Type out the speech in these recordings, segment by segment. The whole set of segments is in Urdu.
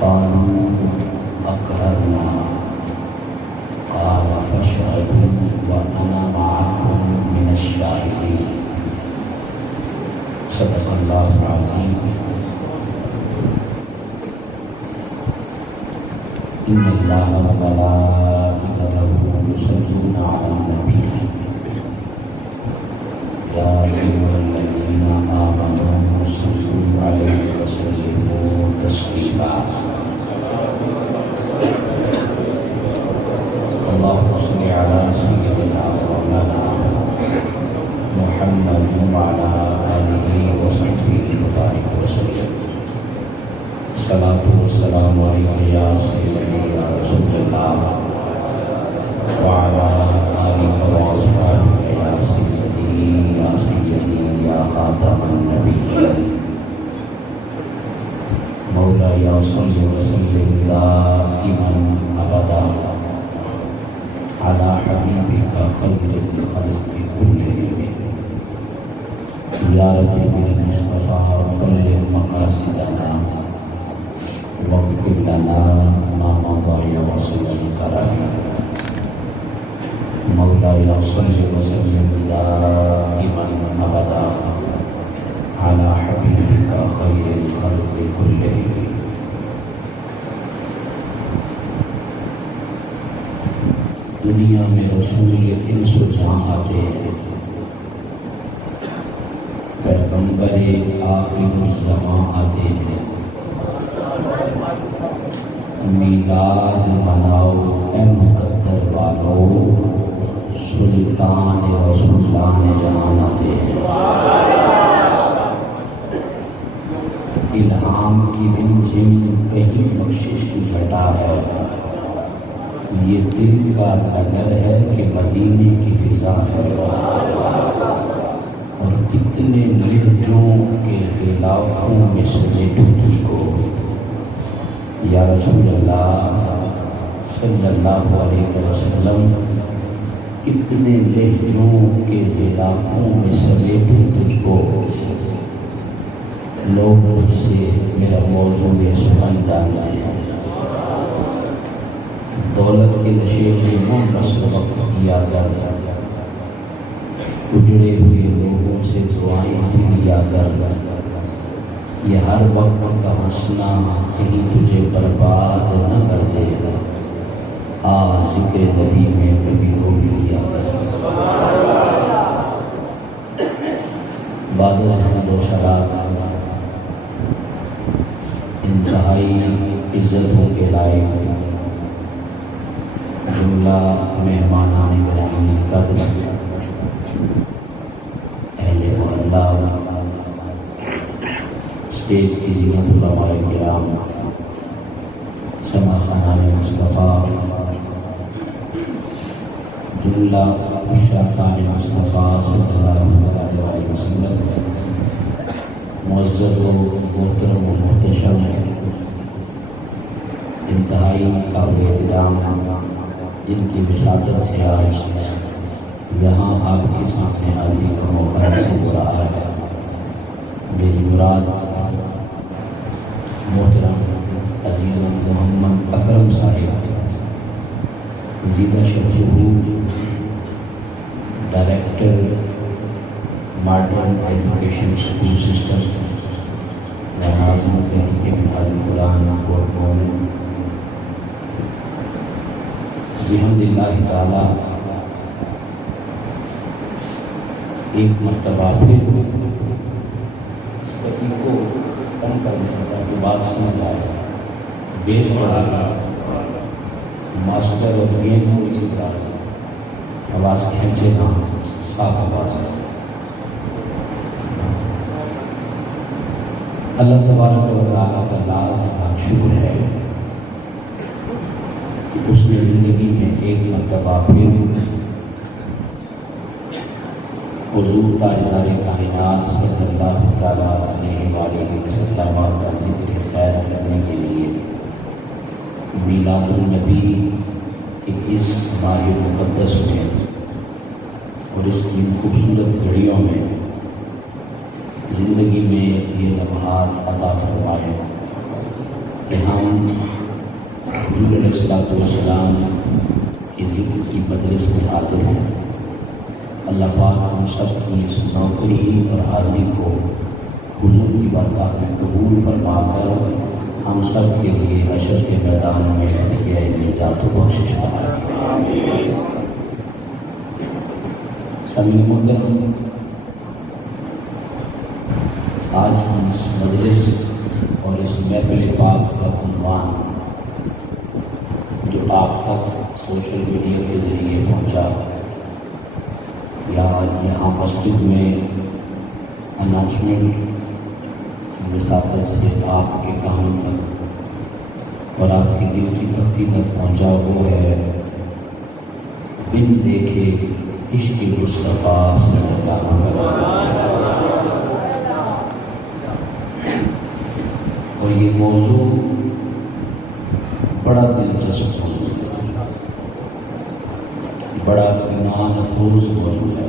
قالوا أقررنا قال فاشهدوا وأنا معكم من الشاهدين صدق الله العظيم. إن الله وملائكته يصلون على النبي يا أيها الذين آمنوا صلوا عليه وسلموا تسليما. اللهم صل على سيدنا مولانا محمد وعلى آله وصحبه وبارك وسلم. الصلاة والسلام عليك يا سيدي يا رسول الله وعلى آلك وأصحابك يا سيدي يا خاتم النبيين. مولاي صل وسلم دائما أبدا على حبيبك خير الخلق كلهم. يا رب بالمصطفى خل مقاصدنا واغفر لنا ما مضى يا رسول الكرم. مولاي صل وسلم دائما ابدا على حبيبك خير الخلق كلهم. دنیا میں رسول انس و جہاں آتے ہیں، پیغمبر آخر الزمان آتے ہیں. میلاد مناؤ اے مقدر والو، سلطان رسولان جہاں آتے ہیں. الہام کی رمجم کہیں بخشش کی گھٹا ہے، یہ دل کا نگر ہے کہ مدینے کی فضا ہے. اور کتنے لہجوں کے غلافوں میں سمیٹوں تجھ کو یا رسول اللہ صلی اللہ علیہ وسلم. کتنے لہجوں کے غلافوں میں سمیٹوں تجھ کو. لوگ مجھ سے میرا موضوع میں سخن ڈالتے ہیں. دولت کے نشے میں منحصر وقت کیا کر، اجڑے ہوئے لوگوں سے دعائیں بھی لیا کر. یہ ہر وقت کا ہنسنا کہیں تجھے برباد نہ کر دے. ذکر نبی میں کبھی وہ بھی لیا کر. بعد الحمد و شراب انتہائی عزتوں کے لائق جملہ مہمانان گرامی قدر، اہل محلہ، اسٹیج کی زینت علماء کرام، سما خانان مصطفیٰ، جملہ عشاقان مصطفیٰ صلی اللہ علیہ وسلم، معزز و محترم و محتشم، انتہائی قابل احترام جن کی وساطت سے آج یہاں آپ کے سامنے حاضری کا موقع حاصل ہو رہا ہے. میری مراد محترم عزیز Mohammad Akram Sahib Zaida Shafi, director modern education school system و ناظم تحریک منہاج القرآن کوٹ مومن، بحمد اللہ تعالی ایک مرتبہ پھر اس کسی کو کم کرنے کی بات سمجھ آئے. بیس بڑھا تھا ماسٹر اور گیم کو اسی طرح آواز کھینچے تھا، صاف آواز. اللہ تبارک و تعالیٰ کا لاکھ شکر ہے کہ اس نے زندگی میں ایک مرتبہ پھر حضور تاجدار کائنات صلی اللہ تعالیٰ علیہ وآلہ وسلم کا ذکر خیر کرنے کے لیے میلاد النبی کے اس ماہ مقدس میں اور اس کی خوبصورت گھڑیوں میں زندگی میں یہ لمحات عطا فرمائے. کہ ہم حضور علیہ السلام کے ذکر کی مجلس میں حاضر ہیں۔ اللہ پاک ہم سب کی اس نوکری اور حاضری کو حضور کی برکات میں قبول فرما کر ہم سب کے لیے حشر کے میدان میں یہ نجات و بخشش فرمائے۔ سامعین محترم، آج کی اس مجلس اور اس محفل پاک کا عنوان جو آپ تک سوشل میڈیا کے ذریعے پہنچا یا یہاں مسجد میں اناؤنسمنٹ کی وساطت سے آپ کے کانوں تک اور آپ کے دل کی تختی تک پہنچا، وہ ہے بن دیکھے عشق مصطفیٰ صلی اللہ علیہ وسلم۔ اور یہ موضوع بڑا دلچسپ موضوع ہے، بڑا ایمان افروز موضوع ہے۔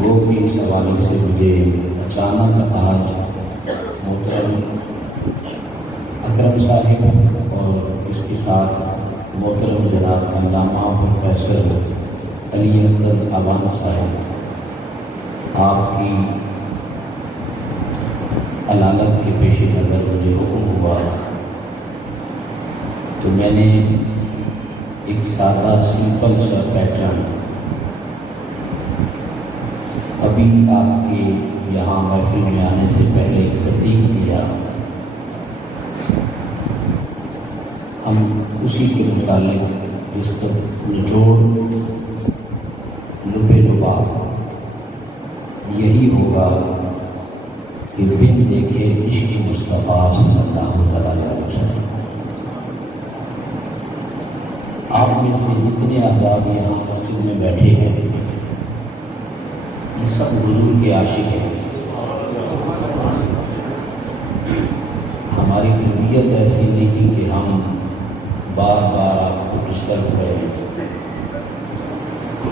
وہ بھی اس حوالے سے مجھے اچانک آج محترم اکرم صاحب اور اس کے ساتھ محترم جناب علامہ پروفیسر علی اختر عوام صاحب آپ کی علالت کے پیش نظر مجھے حکم ہوا تو میں نے ایک سادہ سمپل سا پیٹرن ابھی آپ کے یہاں محفل میں آنے سے پہلے ترتیب دیا، ہم اسی کے متعلق جس تک نچوڑ لبے لبا یہی ہوگا کہ بن دیکھے عشق مصطفیٰ صلی اللہ علیہ وسلم۔ آپ میں سے جتنے احباب یہاں مسجد میں بیٹھے ہیں یہ سب حضور کے عاشق ہیں۔ ہماری تربیت ایسی نہیں کہ ہم بار بار آپ کو ڈسٹرب کریں،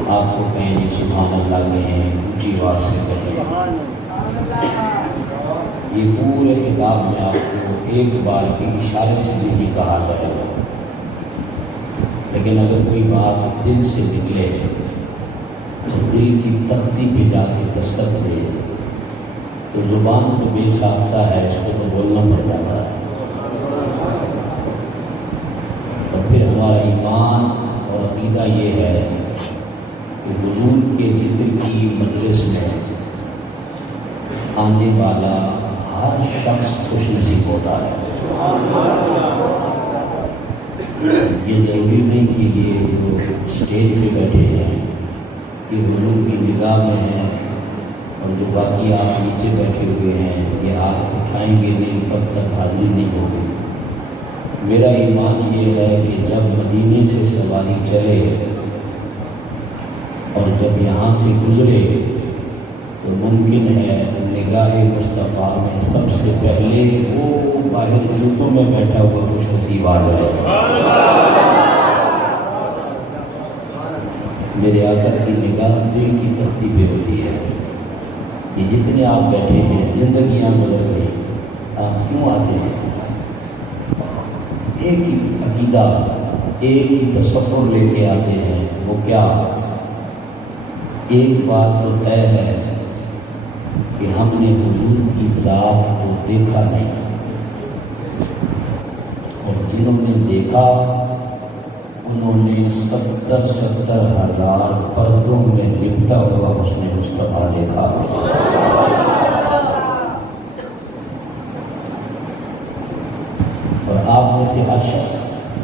آپ کو کہیں یہ سبحان اللہ کہیں، اونچی آواز سے کہیں۔ یہ پورے خطاب میں آپ کو ایک بار بھی اشارے سے نہیں کہا جائے گا، لیکن اگر کوئی بات دل سے نکلے تو دل کی تختی پہ جا کے دستک دے تو زبان تو بے ساختہ ہے، اس کو تو بولنا پڑ جاتا ہے۔ اور پھر ہمارا ایمان اور عقیدہ یہ ہے کہ حضور کے ذکر کی مجلس میں آنے والا ہر شخص خوش نصیب ہوتا ہے۔ یہ ضروری نہیں کہ یہ جو اسٹیج پہ بیٹھے ہیں کہ حضور کی نگاہ میں ہیں اور جو باقی آپ نیچے بیٹھے ہوئے ہیں یہ ہاتھ اٹھائیں گے نہیں تب تک حاضری نہیں ہوگی۔ میرا ایمان یہ ہے کہ جب مدینے سے سواری چلے اور جب یہاں سے گزرے تو ممکن ہے نگاہ مصطفیٰ میں سب سے پہلے وہ باہر جوتوں میں بیٹھا ہوا خوش نصیب آ جائے۔ میرے آقا کی نگاہ دل کی تختی پہ ہوتی ہے۔ یہ جتنے آپ بیٹھے ہیں زندگیاں گزر گئی، آپ کیوں آتے ہیں؟ ایک ہی عقیدہ، ایک ہی تصور لے کے آتے ہیں، وہ کیا؟ ایک بات تو طے ہے کہ ہم نے حضور کی ذات کو دیکھا نہیں، اور جنہوں نے دیکھا انہوں نے 70,000 پردوں میں لپٹا ہوا حسن مصطفیٰ دیکھا۔ اور آپ میں سے ہر شخص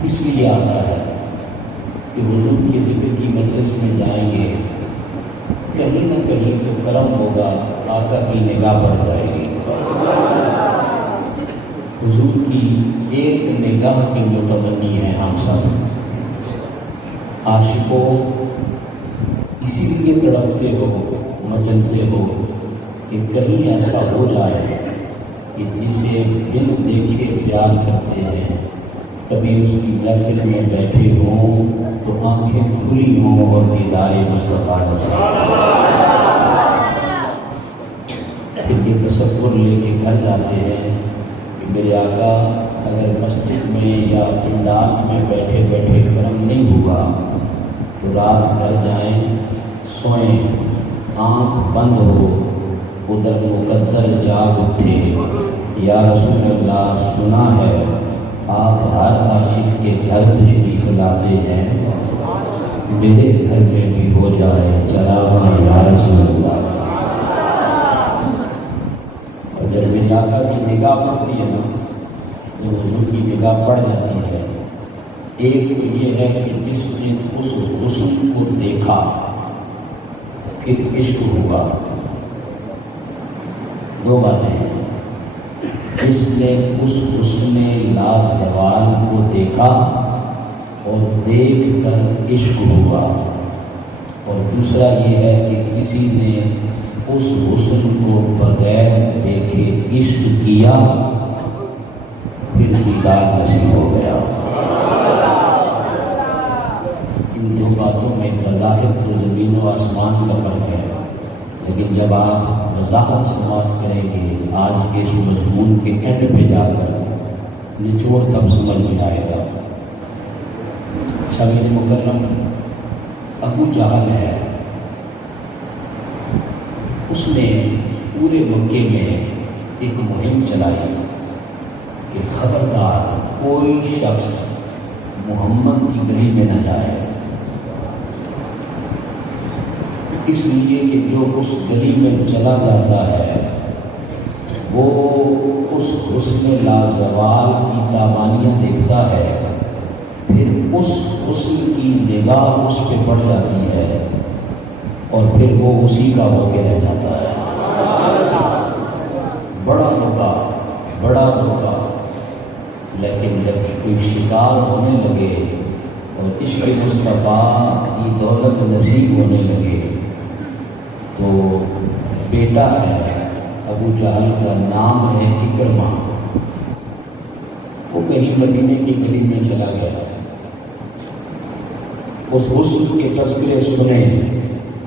اس لیے آتا ہے کہ حضور کے ذکر کی مجلس میں جائیں گے، کہیں نہ کہیں تو کرم ہوگا، آقا کی نگاہ بڑھ جائے گی۔ حضور کی ایک نگاہ کے متمنی ہیں ہم سب عاشقوں، اسی لیے تڑپتے ہو، مچلتے ہو کہ کہیں ایسا ہو جائے کہ جسے بن دیکھے پیار کرتے ہیں، کبھی اس کی محفل میں بیٹھے ہوں تو آنکھیں کھلی ہوں اور دیدار مصطفیٰ نصیب۔ پھر یہ تصور لے کے گھر جاتے ہیں کہ میرے آقا اگر مسجد میں یا پنڈال میں بیٹھے بیٹھے کرم نہیں ہوا تو رات گھر جائیں، سوئیں، آنکھ بند ہو، ادھر مقدر جاگ اٹھے، یا رسول اللہ سنا ہے آپ ہر عاشق کے گھر تشریف لاتے ہیں، میرے گھر میں بھی ہو جائے چراغاں یا رسول اللہ۔ اور جب میرے آقا کی نگاہ پڑتی ہے نا تو حضور کی نگاہ پڑ جاتی ہے۔ ایک تو یہ ہے کہ جس نے اس حسن کو دیکھا پھر عشق ہوا، دو باتیں ہیں، جس نے اس حسن لازوال کو دیکھا اور دیکھ کر عشق ہوا، اور دوسرا یہ ہے کہ کسی نے اس حسن کو بغیر دیکھے عشق کیا پھر دیدار نصیب ہو گیا۔ ان دو باتوں میں بظاہر تو زمین و آسمان کا فرق ہے، لیکن جب آپ وضاحت سماعت کریں گے آج کے اس مضمون کے اینڈ پہ جا کر نچوڑ تب سمجھ میں آئے گا۔ سمیر مکرم ابو جہل ہے، اس نے پورے مکے میں ایک مہم چلائی کہ خبردار کوئی شخص محمد کی گلی میں نہ جائے، اس لیے کہ جو اس گلی میں چلا جاتا ہے وہ اس حسن لازوال کی تابانیاں دیکھتا ہے، پھر اس حسن کی نگاہ اس پہ پڑ جاتی ہے اور پھر وہ اسی کا ہو کے رہ جاتا ہے۔ بڑا دھوکا، لیکن جب کوئی شکار ہونے لگے اور عشق مصطفیٰ کی دولت نصیب ہونے لگے تو بیٹا ہے ابو جہل کا نام ہے اکرمہ، وہ کہیں مدینے کی گلی میں چلا گیا، اس حسن کے تذکرے سنے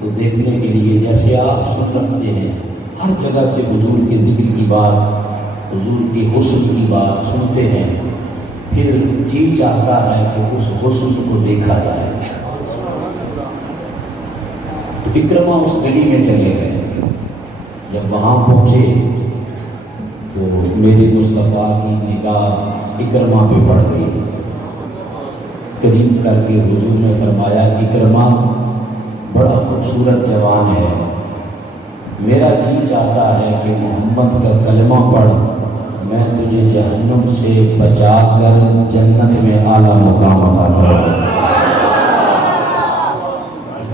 تو دیکھنے کے لیے جیسے آپ سن رکھتے ہیں ہر جگہ سے حضور کے ذکر کی بات، حضور کے حسن کی بات سنتے ہیں، پھر جی چاہتا ہے کہ اس حسن کو دیکھا جائے۔ تو اکرمہ اس گلی میں چلے گئے، جب وہاں پہنچے تو میرے مصطفیٰ کی نگاہ اکرمہ پہ پڑ گئی، قریب کر کے حضور نے فرمایا اکرمہ بڑا خوبصورت جوان ہے، میرا جی چاہتا ہے کہ محمد کا کلمہ پڑھ، میں تجھے جہنم سے بچا کر جنت میں اعلیٰ مقام عطا کروں۔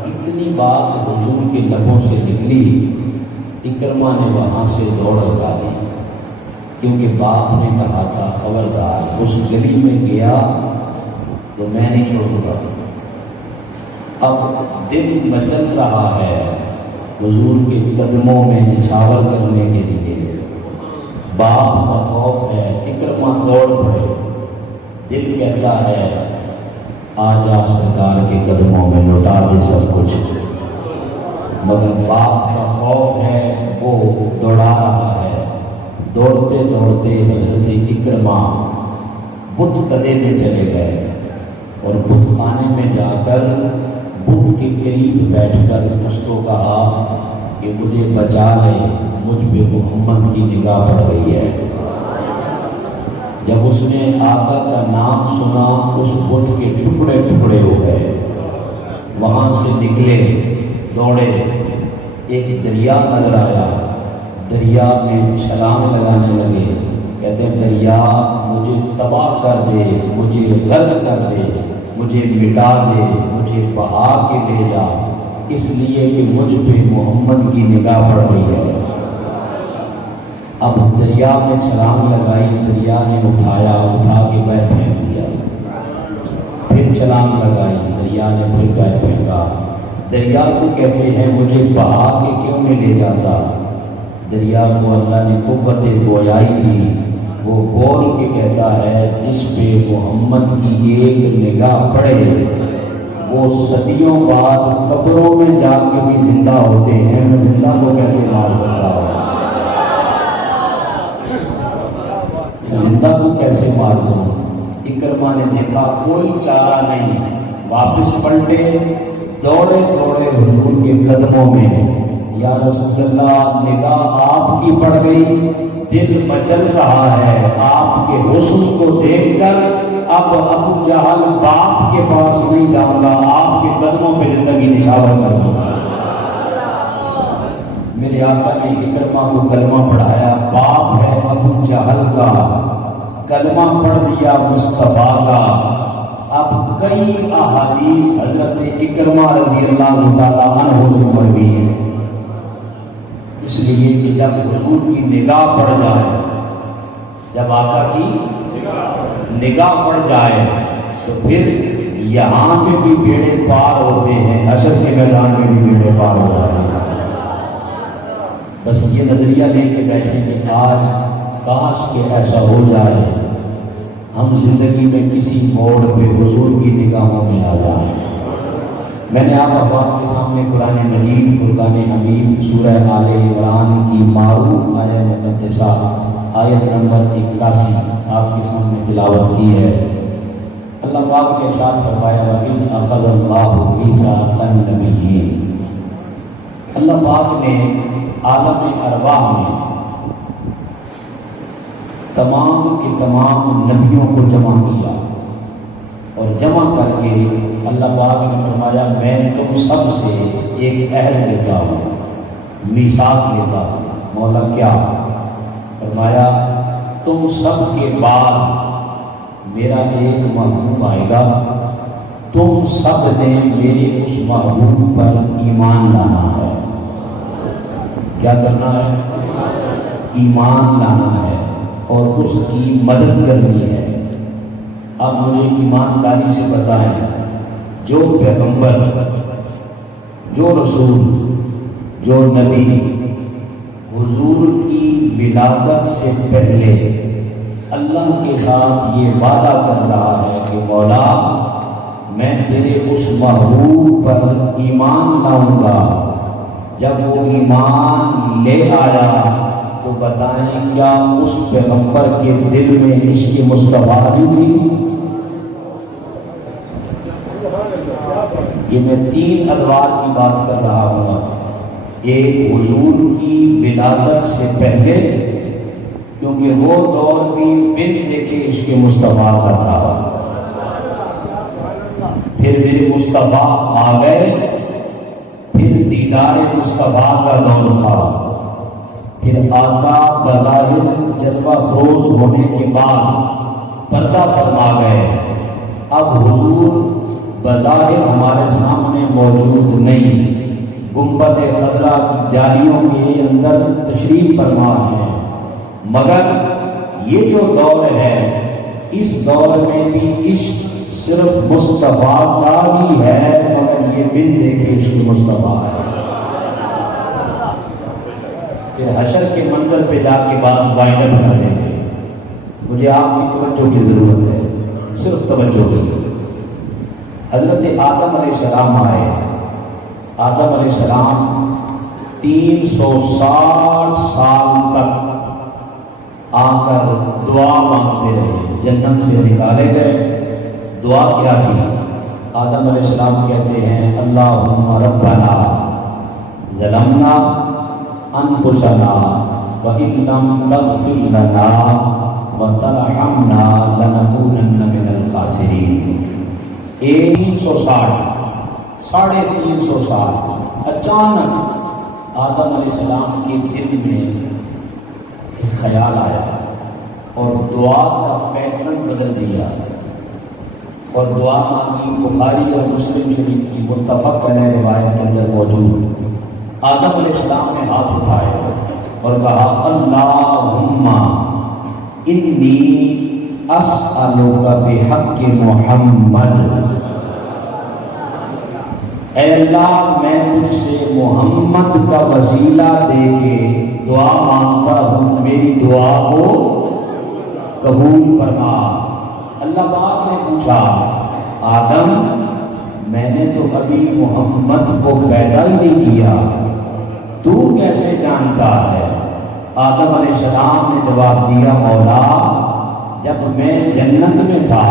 اتنی بات حضور کے لبوں سے نکلی، اکرمہ نے وہاں سے دوڑ لگا دی، کیونکہ باپ نے کہا تھا خبردار اس گلی میں گیا تو میں نہیں چھوڑوں گا۔ اب دل مچل رہا ہے حضور کے قدموں میں نچھاور کرنے کے لیے، باپ کا خوف ہے، اکرمہ دوڑ پڑے، دل کہتا ہے آجا سرکار کے قدموں میں لوٹا دے سب کچھ، مگر باپ کا خوف ہے، وہ دوڑا رہا ہے۔ دوڑتے دوڑتے حضرت اکرمہ بت کدے میں چلے گئے اور بت خانے میں جا کر بت کے قریب بیٹھ کر اس کو کہا کہ مجھے بچا لے، مجھ پہ محمد کی نگاہ پڑ گئی ہے۔ جب اس نے آقا کا نام سنا اس بت کے ٹکڑے ٹکڑے ہو گئے، وہاں سے نکلے دوڑے، ایک دریا نظر آیا، دریا میں چھلانگ لگانے لگے، کہتے ہیں دریا مجھے تباہ کر دے، مجھے غرق کر دے، مجھے مٹا دے، مجھے بہا کے لے جا، اس لیے کہ مجھ پہ محمد کی نگاہ پڑ رہی ہے۔ اب دریا میں چھلانگ لگائی، دریا نے اٹھا کے پیر پھینک دیا، پھر چھلانگ لگائی، دریا نے پھر پیر پھینکا۔ دریا کو کہتے ہیں مجھے بہا کے کیوں نہیں لے جاتا؟ دریا کو اللہ نے قوت گویائی دی، وہ بول کے کہتا ہے جس پہ محمد کی ایک نگاہ پڑے وہ صدیوں بعد قبروں میں جا کے بھی زندہ ہوتے ہیں، میں زندہ کو کیسے مار سکتا ہوں؟ زندہ کو کیسے مار دوں؟ اکرما نے دیکھا کوئی چارہ نہیں، واپس پلٹے، دوڑے دوڑے حضور کے قدموں میں، یا رسول اللہ نگاہ آپ کی پڑ گئی، دل مچل رہا ہے آپ کے حسن کو دیکھ کر، اب ابو جہل باپ کے پاس نہیں جاؤں گا، آپ کے قدموں پہ زندگی نچھاور کر دوں گا۔ میرے آقا نے اکرما کو کلمہ پڑھایا، باپ ہے ابو جہل کا، کلمہ پڑھ دیا مصطفیٰ کا۔ اب کئی احادیث حضرت اکرما رضی اللہ تعالیٰ عنہ سے مروی ہے، اس لیے کہ جب حضور کی نگاہ پڑ جائے، جب آقا کی نگاہ پڑ جائے تو پھر یہاں پہ بھی بیڑے پار ہوتے ہیں، حشر کے میدان میں بھی بیڑے پار ہو جاتے ہیں۔ بس یہ نظریہ لے کے بیٹھے کہ آج کاش کہ ایسا ہو جائے، ہم زندگی میں کسی موڑ پہ حضور کی نگاہوں میں آ جائیں۔ میں نے آپ احباب کے سامنے قرآن مجید فرقان حمید سورہ آل عمران کی معروف آیت مقدسہ آیت نمبر 81 آپ کے سامنے تلاوت کی ہے۔ اللہ پاک نے ارشاد فرمایا وَإِذْ أَخَذَ اللَّهُ مِيثَاقَ النَّبِيِّينَ، اللہ پاک نے عالم ارواح میں تمام کے تمام نبیوں کو جمع کیا، اور جمع کر کے اللہ پاک نے فرمایا میں تم سب سے ایک عہد لیتا ہوں، میثاق لیتا ہوں۔ مولا کیا؟ فرمایا تم سب کے بعد میرا ایک محبوب آئے گا، تم سب نے میرے اس محبوب پر ایمان لانا ہے۔ کیا کرنا ہے؟ ایمان لانا ہے اور اس کی مدد کرنی ہے۔ اب مجھے ایمانداری سے بتائیں، جو پیغمبر، جو رسول، جو نبی حضور کی ولادت سے پہلے اللہ کے ساتھ یہ وعدہ کر رہا ہے کہ مولا میں تیرے اس محبوب پر ایمان لاؤں گا، جب وہ ایمان لے آیا تو بتائیں کیا اس پیغمبر کے دل میں عشق مصطفیٰ نہیں تھی؟ یہ میں 3 ادوار کی بات کر رہا ہوں۔ ایک حضور کی ولادت سے پہلے، کیونکہ وہ دور بھی بن دیکھے عشق مصطفیٰ کا تھا، پھر میرے مصطفیٰ آ گئے، پھر دیدار مصطفیٰ کا دور تھا، پھر آقا بظاہر جلوہ فروز ہونے کے بعد پردہ فرما گئے۔ اب حضور بظاہر ہمارے سامنے موجود نہیں، گنبد خضرا کی جالیوں کے اندر تشریف فرما ہے، مگر یہ جو دور ہے اس دور میں بھی عشق صرف مصطفیٰ کا ہی ہے، مگر یہ بن دیکھے عشق مصطفیٰ ہے۔ پھر حشر کے منظر پہ جا کے بات وائنڈ اپ کر دیں گے۔ مجھے آپ کی توجہ کی ضرورت ہے، صرف توجہ کی۔ حضرت آدم علیہ السلام آئے، آدم علیہ السلام 360 سال تک آ کر دعا مانگتے رہے، جنت سے نکالے گئے۔ دعا کیا تھی؟ آدم علیہ السلام کہتے ہیں اللہم ربنا ظلمنا انفسنا وَإِن لَّمْ تَغْفِرْ لَنَا وَتَرْحَمْنَا لَنَكُونَنَّ مِنَ الْخَاسِرِينَ۔ 360 350 سال اچانک آدم علیہ السلام کے دل میں ایک خیال آیا اور دعا کا پیٹرن بدل دیا اور دعا مانگی۔ بخاری اور مسلم شریف کی متفق علیہ روایت کے اندر موجود۔ آدم علیہ السلام نے ہاتھ اٹھائے اور کہا اللہم انی اسألک بحق محمد، اے اللہ میں تجھ سے محمد کا وسیلہ دے کے دعا مانگتا ہوں، میری دعا کو قبول فرما۔ اللہ پاک نے پوچھا آدم میں نے تو ابھی محمد کو پیدا ہی نہیں کیا، تو کیسے جانتا ہے؟ آدم علیہ السلام نے جواب دیا مولا میں جنت میں تھا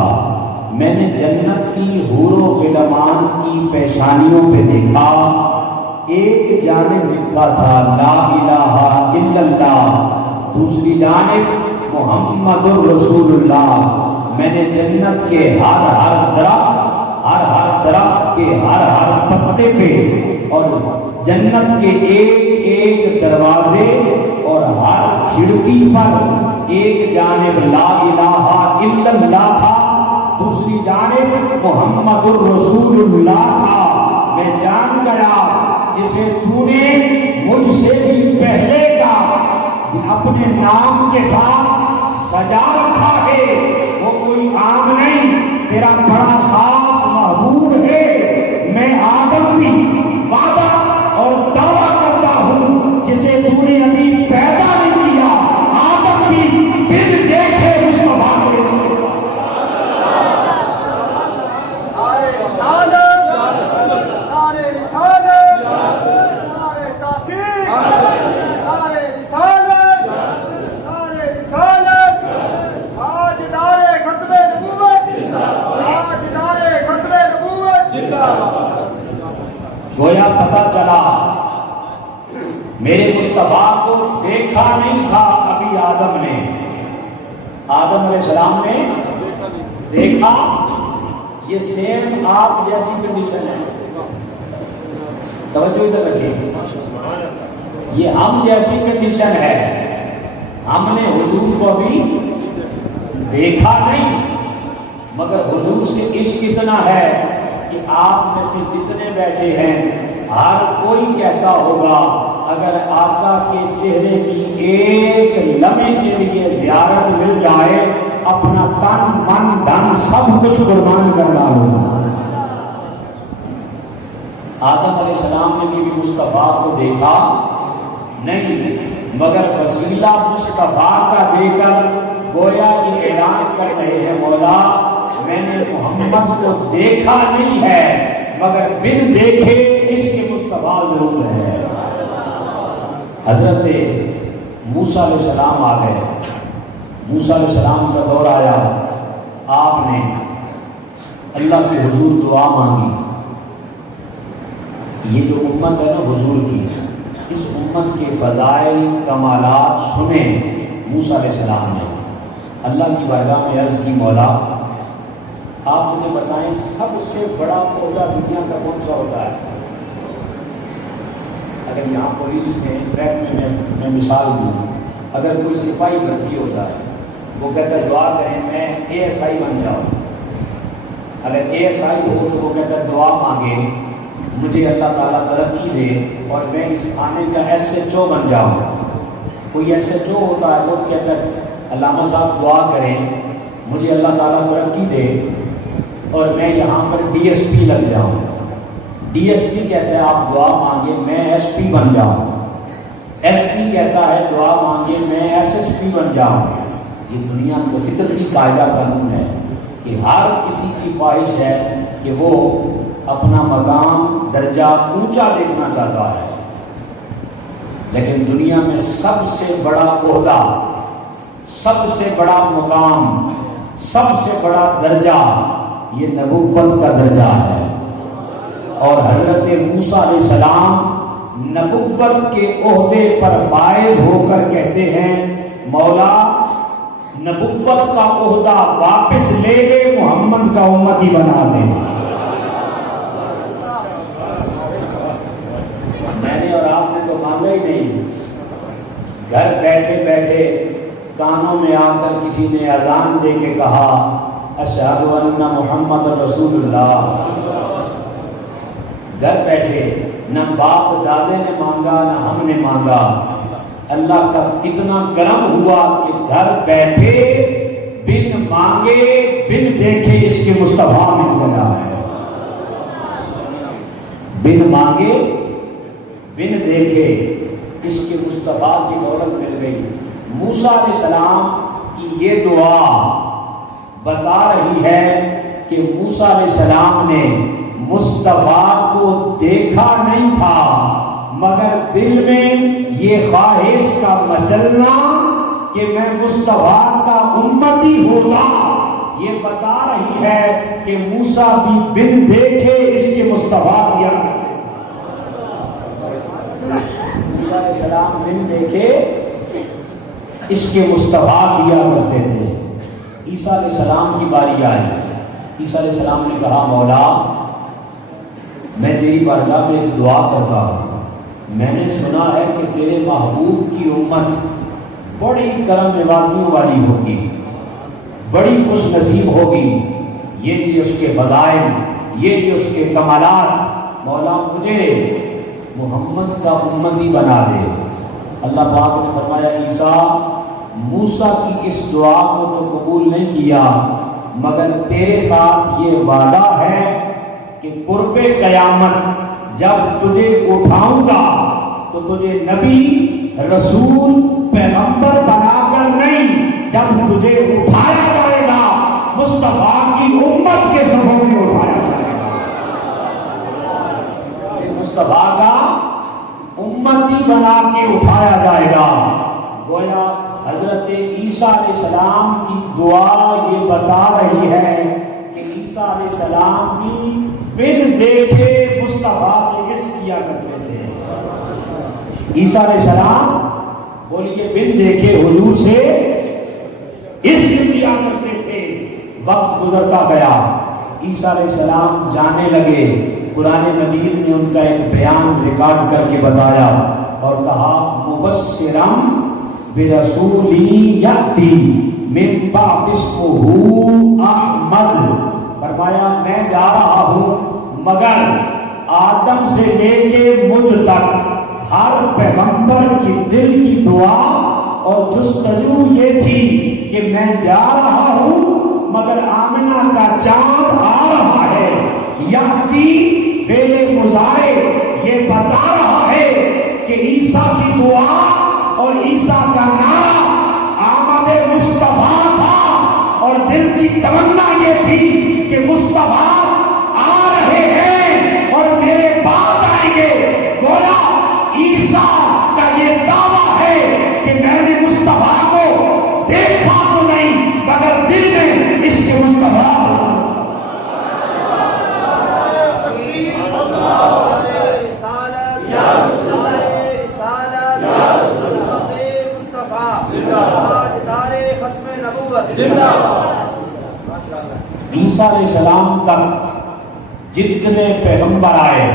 میں نے جنت کی حور و غلمان کی پیشانیوں پہ دیکھا، ایک جانب لکھا تھا لا الہ الا اللہ، دوسری جانب محمد الرسول اللہ۔ میں نے جنت کے ہر درخت کے ہر پتے پہ اور جنت کے ایک دروازے اور ہر کھڑکی پر ایک جانب لا الہ الا اللہ تھا، دوسری جانب محمد الرسول اللہ تھا۔ میں جان گیا جسے تو نے مجھ سے بھی پہلے کا اپنے نام کے ساتھ سجا رکھا ہے، وہ کوئی عام نہیں، تیرا بڑا خاص محبوب ہے۔ میں آدم بھی وعدہ اور دعویٰ کرتا ہوں جسے تو نے ابھی پیدا نہیں کیا، آدم بھی بن دیکھے مصطفیٰ سے۔ گویا پتہ چلا میرے مصطفیٰ کو دیکھا نہیں تھا ابھی آدم نے، آدم علیہ السلام نے دیکھا۔ یہ سیم آپ جیسی کنڈیشن ہے، توجہ ادھر رکھیے، یہ ہم جیسی کنڈیشن ہے، ہم نے حضور کو ابھی دیکھا نہیں، مگر حضور سے عشق اتنا ہے کہ آپ میں سے جتنے بیٹھے ہیں ہر کوئی کہتا ہوگا اگر آقا کے چہرے کی ایک لمحے کے لیے زیارت مل جائے اپنا تن من دھن سب کچھ قربان کر ڈالوں۔ آدم علیہ السلام نے بھی مصطفیٰ کو دیکھا نہیں، مگر وسیلہ مصطفیٰ کا دے کر گویا یہ اعلان کر رہے ہیں مولا میں نے محمد کو دیکھا نہیں ہے مگر بن دیکھے اس کے مصطفیٰ ضرور ہے۔ حضرت موسیٰ علیہ السلام آ گئے، موسیٰ علیہ السلام کا دور آیا، آپ نے اللہ کے حضور دعا مانگی۔ یہ جو امت ہے نا حضور کی، اس امت کے فضائل کمالات سنیں موسیٰ علیہ السلام نے، اللہ کی بارگاہ میں عرض کی مولا آپ مجھے بتائیں سب سے بڑا عہدہ دنیا کا کون سا ہوتا ہے؟ اگر یہاں پولیس میں ٹریک میں مثال دوں، اگر کوئی سپاہی بھرتی ہوتا ہے وہ کہتا ہے دعا کریں میں ASI بن جاؤں، اگر ASI ہو تو وہ کہتا ہے دعا مانگے مجھے اللہ تعالیٰ ترقی دے اور میں اس تھانے کا SHO بن جاؤں۔ کوئی SHO ہوتا ہے وہ کہتا ہے علامہ صاحب دعا کریں مجھے اللہ تعالیٰ ترقی دے اور میں یہاں پر DSP لگ جاؤں۔ DSP کہتا ہے آپ دعا مانگے میں SP بن جاؤں، SP کہتا ہے دعا مانگے میں SSP بن جاؤں۔ یہ دنیا کا فطرتی قاعدہ قانون ہے کہ ہر کسی کی خواہش ہے کہ وہ اپنا مقام درجہ اونچا دیکھنا چاہتا ہے، لیکن دنیا میں سب سے بڑا عہدہ، سب سے بڑا مقام، سب سے بڑا درجہ یہ نبوت کا درجہ ہے۔ اور حضرت موسیٰ علیہ السلام نبوت کے عہدے پر فائز ہو کر کہتے ہیں مولا نبوت کا عہدہ واپس لے لے محمد کا امتی بنا دے۔ میں نے اور آپ نے تو مانگا ہی نہیں، گھر بیٹھے بیٹھے کانوں میں آ کر کسی نے اذان دے کے کہا اشہد ان محمد رسول اللہ۔ گھر بیٹھے نہ باپ دادے نے مانگا نہ ہم نے مانگا، اللہ کا کتنا کرم ہوا کہ گھر بیٹھے بن مانگے بن دیکھے اس کے مصطفیٰ مل گیا ہے۔ بن مانگے بن دیکھے اس کے مصطفیٰ کی دولت مل گئی۔ موسیٰ علیہ السلام کی یہ دعا بتا رہی ہے کہ موسیٰ علیہ السلام نے مصطفیٰ کو دیکھا نہیں تھا مگر دل میں یہ خواہش کا مچلنا کہ میں مصطفیٰ کا امتی ہوتا یہ بتا رہی ہے کہ موسیٰ بھی بن دیکھے اس کے مصطفیٰ کیا کرتے تھے۔ موسیٰ علیہ السلام بن دیکھے اس کے مصطفیٰ کیا کرتے تھے۔ عیسیٰ علیہ السلام کی باری آئی، عیسیٰ علیہ السلام نے کہا مولا میں تیری بارگاہ میں ایک دعا کرتا ہوں، میں نے سنا ہے کہ تیرے محبوب کی امت بڑی کرم نوازیوں والی ہوگی، بڑی خوش نصیب ہوگی، یہ بھی اس کے فضائل، یہ بھی اس کے کمالات، مولا مجھے محمد کا امتی بنا دے۔ اللہ پاک نے فرمایا عیسیٰ موسیٰ کی اس دعا کو تو قبول نہیں کیا، مگر تیرے ساتھ یہ وعدہ ہے کہ قرب قیامت جب تجھے اٹھاؤں گا تو تجھے نبی رسول پیغمبر بنا کر نہیں، جب تجھے اٹھایا جائے گا مصطفیٰ کی امت کے صفوں میں اٹھایا جائے گا، مصطفیٰ کا امتی بنا کے اٹھایا جائے گا۔ گویا حضرت عیسیٰ علیہ السلام کی دعا یہ بتا رہی ہے کہ عیسیٰ علیہ السلام بھی بن دیکھے مصطفیٰ سے عشق کیا کرتے تھے۔ عیسیٰ علیہ السلام بولیے بن دیکھے حضور سے عشق کیا کرتے تھے۔ وقت گزرتا گیا، عیسیٰ علیہ السلام جانے لگے، قرآن مجید نے ان کا ایک بیان ریکارڈ کر کے بتایا اور کہا مبشرم برسولی یاتی من بعد اسمہ احمد، فرمایا میں جا رہا ہوں مگر آدم سے لے کے مجھ تک ہر پیغمبر کی دل کی دعا اور جستجو یہ تھی کہ میں جا رہا ہوں مگر آمنہ کا چاند آ رہا ہے۔ یاتی فعل مضارع یہ بتا رہا ہے کہ عیسیٰ کی دعا اور عیسیٰ کا نعرہ آمد مصطفیٰ تھا، اور دل کی تمنا یہ تھی کہ مصطفیٰ آ رہے ہیں اور میرے بعد آئیں گے۔ گویا عیسیٰ کا یہ دعویٰ ہے کہ میں نے مصطفیٰ کو دیکھا تو نہیں مگر دل میں اس کے مصطفیٰ عیسیٰ علیہ السلام تک جتنے پیغمبر آئے،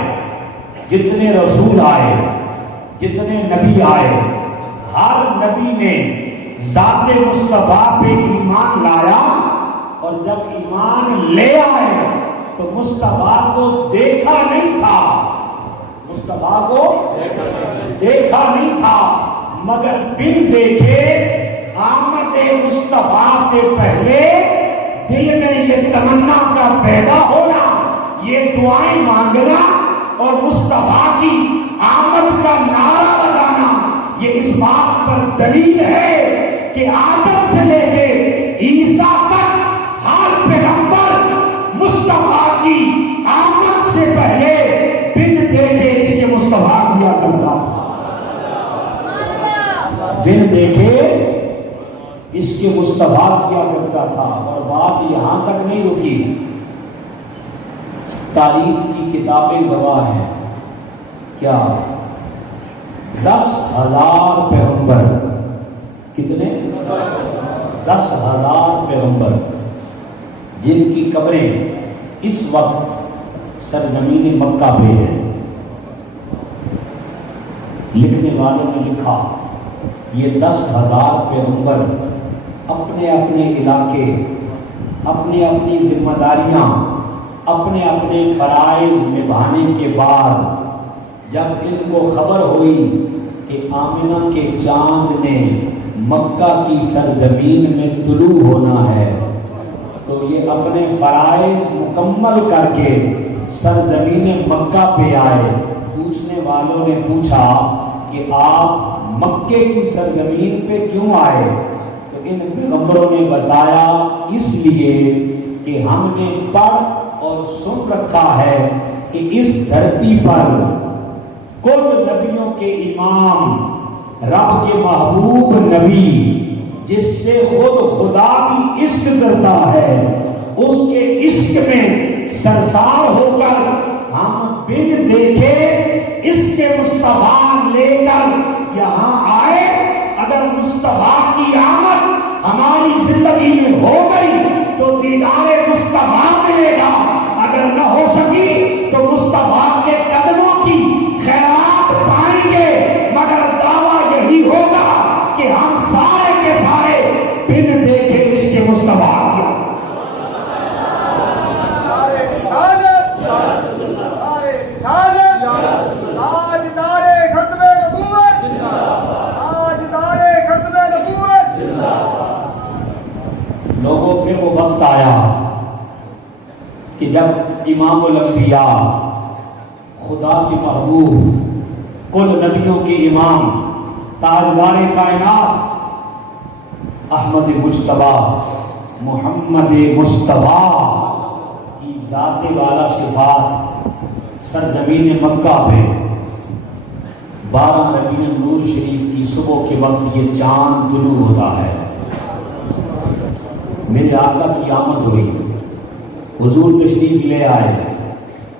جتنے رسول آئے، جتنے نبی آئے، ہر نبی نے ذات مصطفیٰ پہ ایمان لایا، اور جب ایمان لے آئے تو مصطفیٰ کو دیکھا نہیں تھا، مصطفیٰ کو دیکھا نہیں تھا، مگر بن دیکھے آمد مصطفیٰ سے پہلے دل میں یہ تمنا کا پیدا ہونا، یہ دعائیں مانگنا اور مصطفیٰ کی آمد کا نعرہ لگانا، یہ اس بات پر دلیل ہے کہ آدم سے لے کے عیسیٰ تک ہر پیغمبر مصطفیٰ کی آمد سے پہلے بن دیکھے اس کے مصطفیٰ کیا کرتا تھا، بن دیکھے اس کے مصطفیٰ کیا کرتا تھا۔ اور بات یہاں تک نہیں رکی، تاریخ کی کتابیں گواہ ہیں، کیا 10,000 پیغمبر، کتنے 10,000 پیغمبر جن کی قبریں اس وقت سرزمین مکہ پہ ہیں۔ لکھنے والوں نے لکھا یہ 10,000 پیغمبر اپنے اپنے علاقے، اپنی اپنی ذمہ داریاں، اپنے اپنے فرائض نبھانے کے بعد جب ان کو خبر ہوئی کہ آمنہ کے چاند نے مکہ کی سرزمین میں طلوع ہونا ہے، تو یہ اپنے فرائض مکمل کر کے سرزمین مکہ پہ آئے۔ پوچھنے والوں نے پوچھا کہ آپ مکے کی سرزمین پہ کیوں آئے؟ تو ان پیغمبروں نے بتایا اس لیے کہ ہم نے پڑھ اور سن رکھا ہے کہ اس دھرتی پر کل نبیوں کے امام، رب کے محبوب نبی، جس سے خود خدا بھی عشق زندگی میں ہو گئی تو دیدار مصطفیٰ ملے گا، اگر نہ ہو سکی تو مصطفیٰ کے قدموں کی خیرات پائیں گے، مگر دعویٰ یہی ہوگا کہ ہم سارے کے سارے بن دیکھے اس کے مصطفیٰ کیا۔ لوگوں پھر وہ وقت آیا کہ جب امام الانبیاء، خدا کے محبوب، کل نبیوں کے امام، تاجدار کائنات، احمد مجتبیٰ محمد مصطفیٰ کی ذات والا صفات سرزمین مکہ پہ 12 ربیع النور شریف کی صبح کے وقت یہ چاند طلوع ہوتا ہے۔ میرے آقا کی آمد ہوئی، حضور تشریف لے آئے،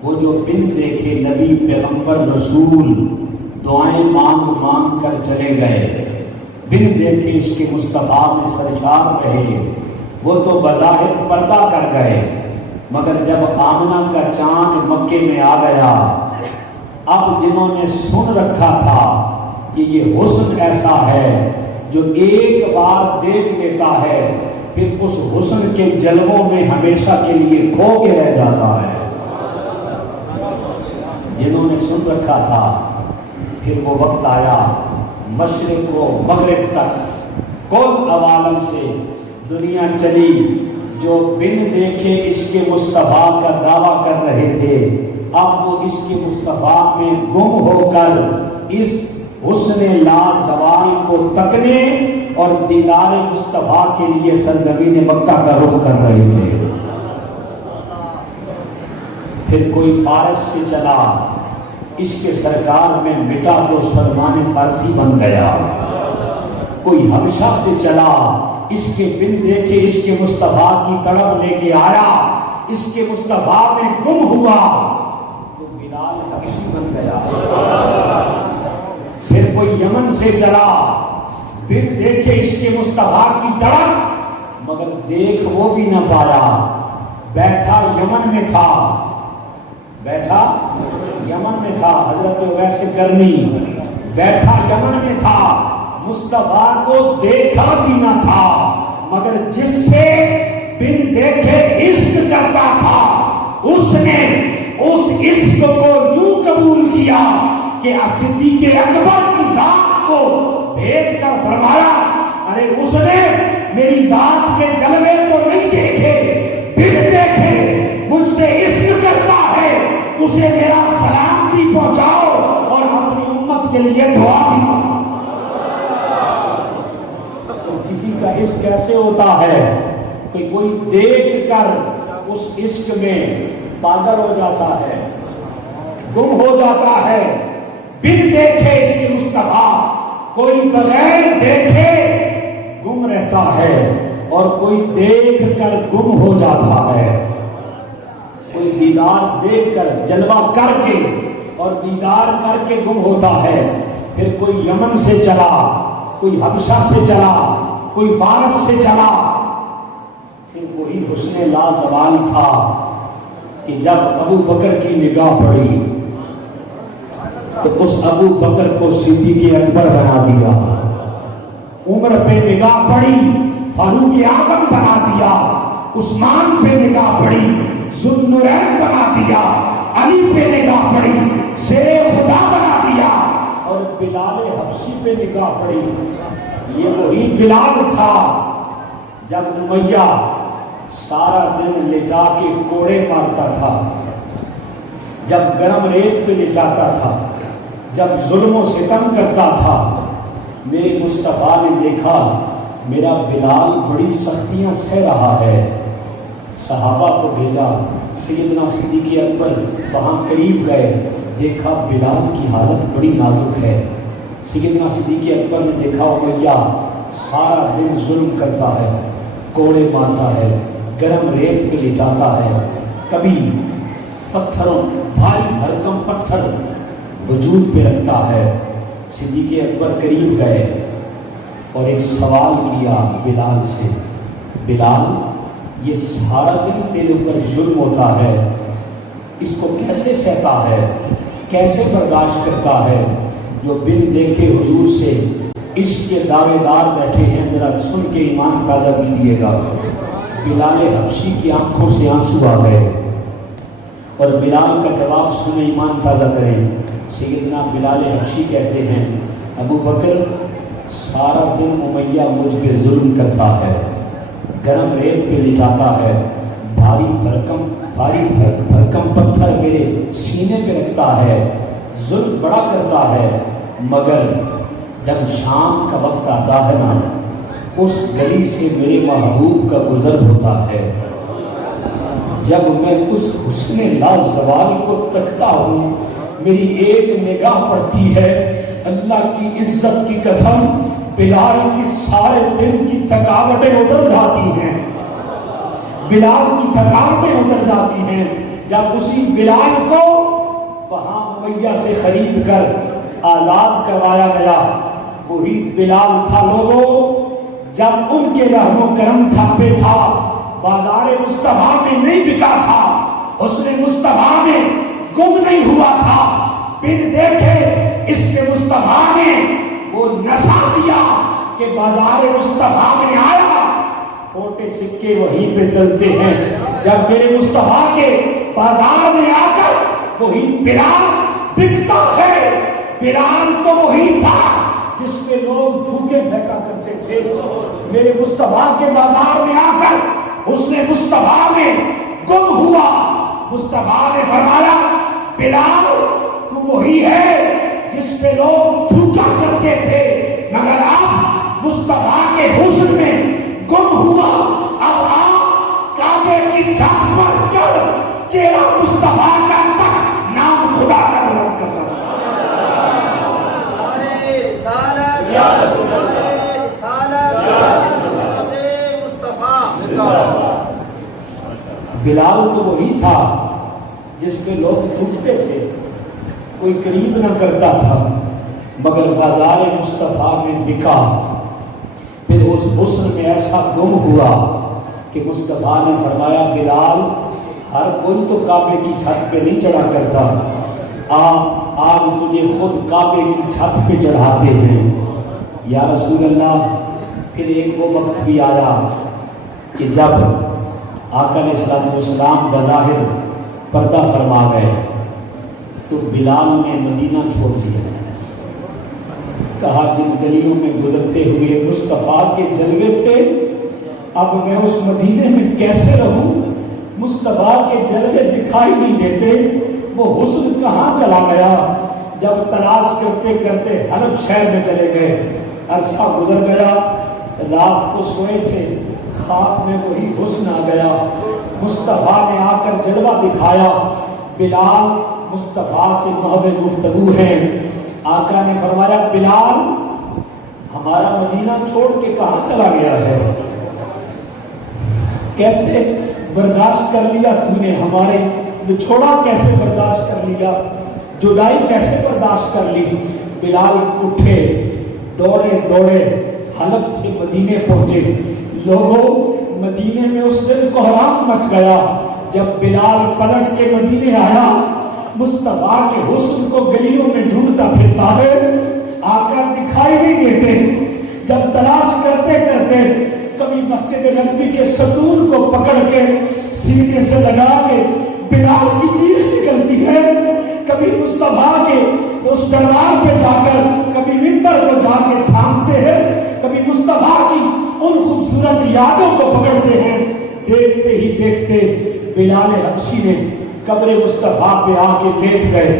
وہ جو بن دیکھے نبی پیغمبر رسول دعائیں مانگ مانگ کر چلے گئے، بن دیکھے اس کے مصطفیٰ میں سرشار رہے، وہ تو بظاہر پردہ کر گئے، مگر جب آمنہ کا چاند مکے میں آ گیا، اب جنہوں نے سن رکھا تھا کہ یہ حسن ایسا ہے جو ایک بار دیکھ لیتا ہے پھر اس حسن کے جلووں میں ہمیشہ کے لیے کھو کے رہ جاتا ہے، جنہوں نے سن رکھا تھا، پھر وہ وقت آیا مشرق و مغرب تک کل عوالم سے دنیا چلی، جو بن دیکھے اس کے مصطفیٰ کا دعویٰ کر رہے تھے، اب وہ اس کے مصطفیٰ میں گم ہو کر اس حسن لازوال کو تکنے اور دیدار مصطفیٰ کے لیے سرزمین مکہ کا رخ کر رہے تھے۔ پھر کوئی فارس سے چلا، اس کے سرکار میں مٹا تو سلمان فارسی بن گیا، کوئی حبشہ سے چلا، اس کے بن دیکھے اس کے مصطفیٰ کی تڑپ لے کے آیا، اس کے مصطفیٰ میں گم ہوا تو بلال حبشی بن گیا۔ پھر کوئی یمن سے چلا، بن دیکھے اس کے مصطفیٰ کی تڑپ، مگر دیکھ وہ بھی نہ پایا، بیٹھا یمن میں تھا، بیٹھا یمن میں تھا، حضرت ویسے کرنی بیٹھا یمن میں تھا، مصطفیٰ کو دیکھا بھی نہ تھا، مگر جس سے بن دیکھے عشق کرتا تھا، اس نے اس عشق کو یوں قبول کیا کہ صدیق اکبر کی ذات کو بھیج کر فرمایا، ارے اس نے میری ذات کے جلوے تو نہیں دیکھے، بن دیکھے مجھ سے عشق کرتا ہے، اسے میرا سلام بھی پہنچاؤ اور اپنی امت کے لیے دعا بھی۔ تو کسی کا عشق کیسے ہوتا ہے کہ کوئی دیکھ کر اس عشق میں پاگل ہو جاتا ہے، گم ہو جاتا ہے۔ بن دیکھے اس کے مصطفیٰ، کوئی بغیر دیکھے گم رہتا ہے اور کوئی دیکھ کر گم ہو جاتا ہے، کوئی دیدار دیکھ کر جلوہ کر کے اور دیدار کر کے گم ہوتا ہے۔ پھر کوئی یمن سے چلا، کوئی حبشہ سے چلا، کوئی فارس سے چلا، پھر وہی حسن لازوال تھا کہ جب ابو بکر کی نگاہ پڑی تو اس ابو بکر کو صدیق اکبر بنا دیا، عمر پہ نگاہ پڑی فاروق اعظم بنا دیا، عثمان پہ نگاہ پڑی ذوالنورین بنا دیا، علی پہ نگاہ پڑی شیر خدا بنا دیا، اور بلال حبشی پہ نگاہ پڑی۔ یہ وہی بلال تھا جب امیہ سارا دن لٹا کے کوڑے مارتا تھا، جب گرم ریت پہ لٹاتا تھا، جب ظلم و ستم کرتا تھا، میرے مصطفیٰ نے دیکھا میرا بلال بڑی سختیاں سہ رہا ہے، صحابہ کو بھیجا، سیدنا صدیق اکبر وہاں قریب گئے، دیکھا بلال کی حالت بڑی نازک ہے۔ سیدنا صدیق اکبر نے دیکھا امیہ سارا دن ظلم کرتا ہے، کوڑے مارتا ہے، گرم ریت پہ لٹاتا ہے، کبھی پتھروں بھاری بھرکم پتھر وجود پہ رکھتا ہے۔ صدیق اکبر قریب گئے اور ایک سوال کیا بلال سے، بلال یہ سارا دن تیرے اوپر ظلم ہوتا ہے، اس کو کیسے سہتا ہے، کیسے برداشت کرتا ہے؟ جو بن دیکھے حضور سے عشق کے دعوے دار بیٹھے ہیں، ذرا سن کے ایمان تازہ کیجیے گا۔ بلال حبشی کی آنکھوں سے آنسو آ گئے اور بلال کا جواب سنے ایمان تازہ کریں۔ سیدنا بلال حبشی کہتے ہیں ابو بکر سارا دن امیہ مجھ پہ ظلم کرتا ہے، گرم ریت پہ لٹاتا ہے، بھاری بھرکم پتھر میرے سینے پہ رکھتا ہے، ظلم بڑا کرتا ہے، مگر جب شام کا وقت آتا ہے نا، اس گلی سے میرے محبوب کا گزر ہوتا ہے، جب میں اس حسن لازوال کو تکتا ہوں میری ایک نگاہ پڑتی ہے، اللہ کی عزت کی قسم بلال کی سارے دن کی تھکاوٹیں اتر جاتی ہیں، بلال کی تھکاوٹیں اتر جاتی ہیں۔ جب اسی بلال کو وہاں امیہ سے خرید کر آزاد کروایا گیا، وہی بلال تھا لوگوں جب ان کے رحم و کرم تھا بازار مصطفیٰ میں نہیں بکا تھا، حسن مصطفیٰ میں گم نہیں ہوا تھا، بن دیکھے اس کے مصطفیٰ نے وہ نشہ دیا کہ بازار مصطفیٰ میں آیا، کھوٹے سکے وہیں پہ چلتے ہیں۔ جب میرے مصطفیٰ کے بازار میں آ کر وہی بلال بکتا ہے، بلال تو وہی تھا جس پہ لوگ تھوکے پھینکا کرتے تھے، میرے مصطفیٰ کے بازار میں آ کر اس نے مصطفیٰ میں گم ہوا۔ مصطفیٰ نے فرمایا بلال تو وہی ہے جس پہ لوگ تھوکا کرتے تھے، مگر اب مصطفیٰ کے حسن میں گم ہوا، اب آپ کعبے کی چھت پر چڑھ چہرہ مصطفیٰ کا تک نام خدا کا بلند کرنا۔ بلال تو وہی تھا جس پہ لوگ تھوکتے تھے، کوئی قریب نہ کرتا تھا، مگر بازار مصطفیٰ میں بکا، پھر اس حسن میں ایسا گم ہوا کہ مصطفیٰ نے فرمایا بلال ہر کوئی تو کعبے کی چھت پہ نہیں چڑھا کرتا، آج تجھے خود کعبے کی چھت پہ چڑھاتے ہیں۔ یا رسول اللہ، پھر ایک وہ وقت بھی آیا کہ جب آقا علیہ السلام بظاہر پردہ فرما گئے تو بلال نے مدینہ چھوڑ دیا، کہا جن گلیوں میں گزرتے ہوئے مصطفیٰ کے جلوے تھے اب میں اس مدینے میں کیسے رہوں، مصطفیٰ کے جلوے دکھائی نہیں دیتے، وہ حسن کہاں چلا گیا؟ جب تلاش کرتے کرتے حلب شہر میں چلے گئے، عرصہ گزر گیا، رات کو سوئے تھے، خواب میں وہی حسن آ گیا، مصطفیٰ نے آ کر جلوہ دکھایا، بلال مصطفیٰ سے محو گفتگو ہے، آقا نے فرمایا بلال ہمارا مدینہ چھوڑ کے کہاں چلا گیا ہے؟ کیسے برداشت کر لیا تو نے ہمارے بچھوڑا، کیسے برداشت کر لیا، جدائی کیسے برداشت کر لی؟ بلال اٹھے، دوڑے دوڑے حلب سے مدینے پہنچے، لوگوں مدینے میں اس دن کوہرام مچ گیا، جب بلال پلٹ کے مدینے آیا مصطفیٰ کے حسن کو گلیوں میں ڈھونڈتا پھرتا ہے، آقا دکھائی نہیں دیتے، جب تلاش کرتے کرتے کبھی مسجد نبوی کے ستون کو پکڑ کے سینے سے لگا کے بلال کی چیخ نکلتی ہے، کبھی مصطفیٰ کے اس دربار پہ جا کر کبھی منبر کو جا کے تھامتے ہیں، کبھی مصطفیٰ کی ان خوبصورت یادوں کو پکڑتے ہیں، دیکھتے ہی دیکھتے بلال حبشی نے قبر مصطفیٰ پہ آ کے لیٹ گئے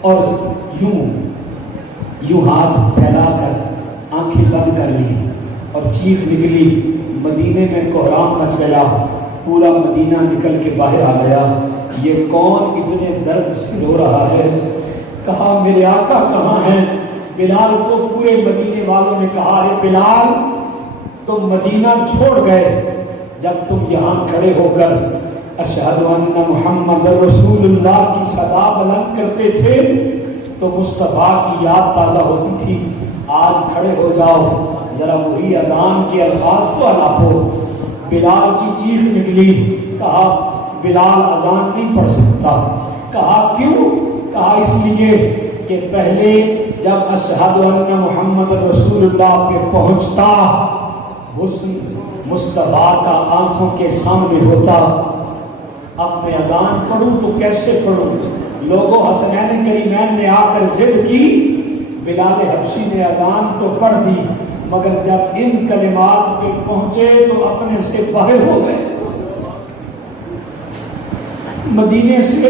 اور یوں ہاتھ پھیلا کر آنکھیں بند کر لی اور چیخ نکلی، مدینے میں کوہرام مچ گیا، پورا مدینہ نکل کے باہر آ گیا، یہ کون اتنے درد سے رو رہا ہے؟ کہا میرے آقا کہاں ہیں؟ بلال کو پورے مدینے والوں نے کہا ارے بلال تم مدینہ چھوڑ گئے، جب تم یہاں کھڑے ہو کر اشہد ان محمد رسول اللہ کی صدا بلند کرتے تھے تو مصطفیٰ کی یاد تازہ ہوتی تھی، آج کھڑے ہو جاؤ ذرا وہی اذان کے الفاظ کو الاپو، بلال کی چیخ نکلی، کہا بلال اذان نہیں پڑھ سکتا۔ کہا کیوں؟ کہا اس لیے کہ پہلے جب اشہد ان محمد رسول اللہ پہ پہنچتا، حسن مصطفیٰ کا آنکھوں کے سامنے ہوتا، اب میں اذان پڑھوں تو کیسے پڑھوں؟ لوگوں حسنین کریمین نے آ کر ضد کی، بلال حبشی نے اذان تو پڑھ دی مگر جب ان کلمات پہ پہنچے تو اپنے سے باہر ہو گئے۔ مدینے سے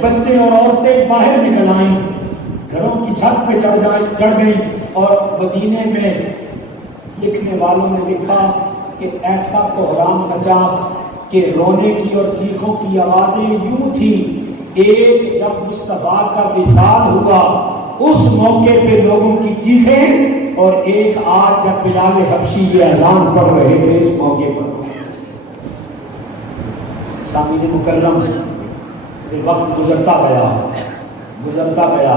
بچے اور عورتیں باہر نکل آئیں، گھروں کی چھت پہ چڑھ گئیں، اور مدینے میں لکھنے والوں نے لکھا کہ ایسا کوہرام مچا کہ رونے کی اور چیخوں کی آوازیں یوں تھی۔ ایک جب مصطفیٰ کا وصال ہوا اس موقع پہ لوگوں کی چیخیں، اور ایک آج جب بلال حبشی یہ اذان پڑھ رہے تھے اس موقع پر۔ سامعین مکرم، وقت گزرتا گیا،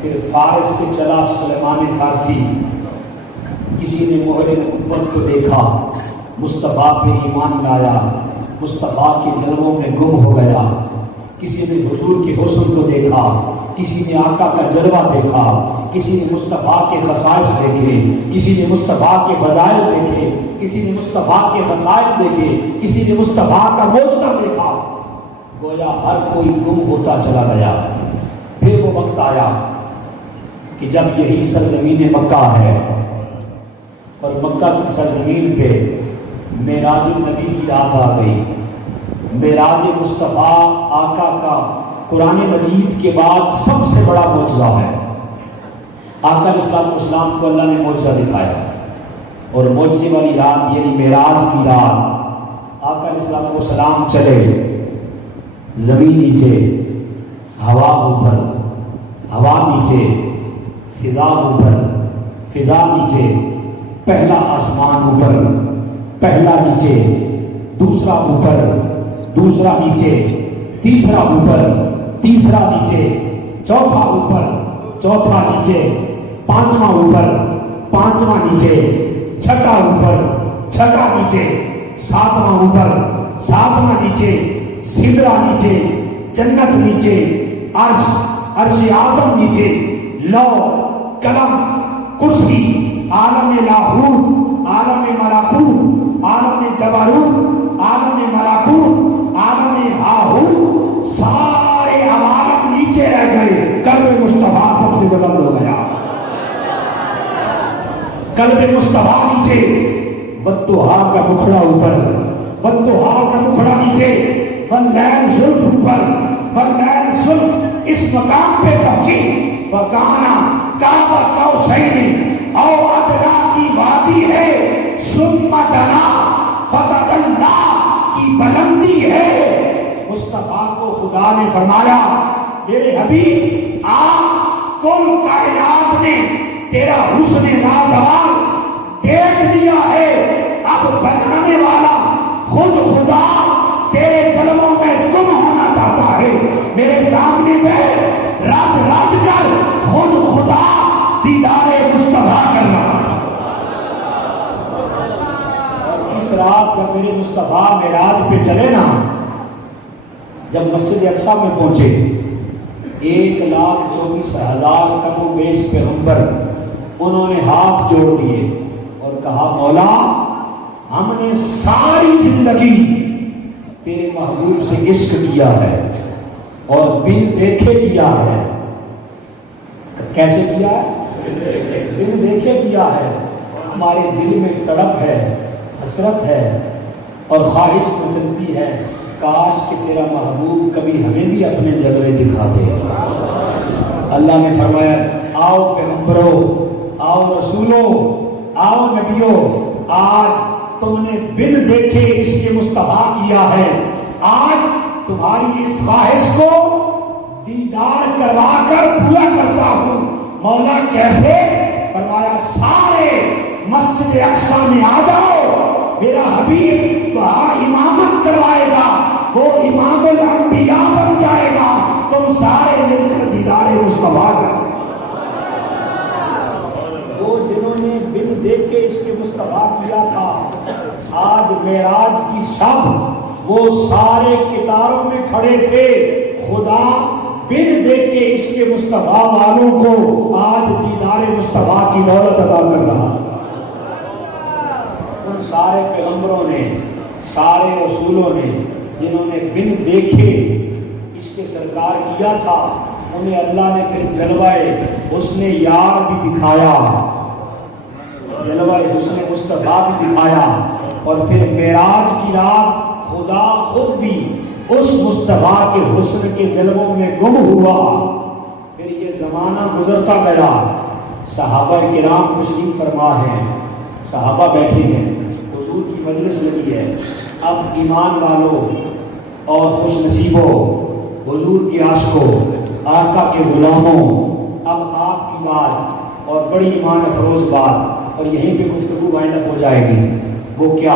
پھر فارس سے چلا سلیمان فارسی، کسی نے مہر نبوت کو دیکھا، مصطفیٰ پہ ایمان لایا، مصطفیٰ کے جلووں میں گم ہو گیا۔ کسی نے حضور کے حسن کو دیکھا، کسی نے آقا کا جلوہ دیکھا، کسی نے مصطفیٰ کے خصائص دیکھے، کسی نے مصطفیٰ کے فضائل دیکھے، کسی نے مصطفیٰ کے خصائص دیکھے، کسی نے مصطفیٰ کا معجزہ دیکھا۔ گویا ہر کوئی گم ہوتا چلا گیا۔ پھر وہ وقت آیا کہ جب یہی سرزمین مکہ ہے، اور مکہ کی سرزمین پہ معراج النبی کی رات آ گئی۔ معراج مصطفیٰ آقا کا قرآن مجید کے بعد سب سے بڑا معجزہ ہے۔ آقا علیہ السلام کو اللہ نے معجزہ دکھایا، اور معجزے والی رات یعنی معراج کی رات آقا علیہ السلام چلے، زمین نیچے، ہوا اوپر، ہوا نیچے، فضا اوپر، فضا نیچے، پہلا آسمان اوپر، پہلا نیچے، دوسرا اوپر، دوسرا نیچے، تیسرا اوپر، تیسرا نیچے، چوتھا اوپر، چوتھا نیچے، پانچواں اوپر، پانچواں نیچے، چھٹا اوپر، چھٹا نیچے، ساتواں اوپر، ساتواں نیچے، سدرا نیچے، جنت نیچے، عرش اعظم نیچے، لو، قلم، کرسی، عالم لاہوت، عالم ملکوت، عالم جبروت، عالم ملکوت، عالم ہاہوت، سارے عوالم نیچے رہ گئے۔ قلب مصطفیٰ سب سے بلند ہو گیا، قلب مصطفیٰ نیچے، والضحیٰ کا مکھڑا اوپر، والضحیٰ کا مکھڑا نیچے، واللیل زلف اوپر، واللیل زلف اس مقام پہ پہنچی، فکانا قاب قوسین او ادنیٰ کی وادی ہے، ثم دنا فتدلی کی بلندی ہے۔ مصطفیٰ کو خدا نے فرمایا، میرے حبیب آپ کل کائنات نے تیرا حسن نازوال دیکھ لیا ہے، اب بنانے والا خود خدا تیرے جلووں میں گم ہونا چاہتا ہے۔ میرے سامنے پہ رات رات کر خود خدا دیدار مصطفیٰ کر رہا تھا۔ اور اس رات جب میرے مصطفیٰ معراج پہ چلے نا، جب مسجد اقصیٰ میں پہنچے، 1,24,000 کم و بیش پیغمبر انہوں نے ہاتھ جوڑ دیے اور کہا، مولا ہم نے ساری زندگی تیرے محبوب سے عشق کیا ہے اور بن دیکھے کیا ہے۔ کیسے کیا ہے؟ بن دیکھے کیا ہے۔ ہمارے دل میں تڑپ ہے، حسرت ہے اور خواہش مچلتی ہے، کاش کہ تیرا محبوب کبھی ہمیں بھی اپنے جلوے دکھا دے۔ اللہ نے فرمایا، آؤ پیغمبرو، آؤ رسولو، آؤ نبیو، آج تم نے بن دیکھے اس کے مصطفیٰ کیا ہے، آج تمہاری اس خواہش کو دیدار کروا کر پورا کرتا ہوں۔ مولا کیسے؟ فرمایا، سارے مسجد اقصیٰ میں آ جاؤ، میرا حبیب وہاں امامت کروائے گا، وہ امام الانبیاء بن جائے گا، تم سارے مل کر دیدار مصطفیٰ کرو۔ وہ جنہوں نے بن دیکھ کے اس کے مصطفیٰ کیا تھا، آج میرا کی سب وہ سارے کتاروں میں کھڑے تھے. خدا بن دیکھ کے اس کے مصطفیٰ والوں کو آج دیدار مصطفیٰ کی دولت عطا کر رہا. ان سارے پیغمبروں نے، سارے رسولوں نے جنہوں نے بن دیکھے اس کے سرکار کیا تھا، انہیں اللہ نے پھر جلوائے حسن یار بھی دکھایا، جلوائے حسن مصطفیٰ بھی دکھایا. اور پھر معراج کی رات خدا خود بھی اس مصطفیٰ کے حسن کے جلووں میں گم ہوا. پھر یہ زمانہ گزرتا گیا. صحابہ کرام تشریف فرما ہیں، صحابہ بیٹھے ہیں، حضور کی مجلس لگی ہے. اب ایمان والوں اور خوش نصیبوں، حضور کے عاشقوں، آقا کے غلاموں، اب آپ کی بات اور بڑی ایمان افروز بات، اور یہیں پہ گفتگو وائنڈ اپ ہو جائے گی. وہ کیا؟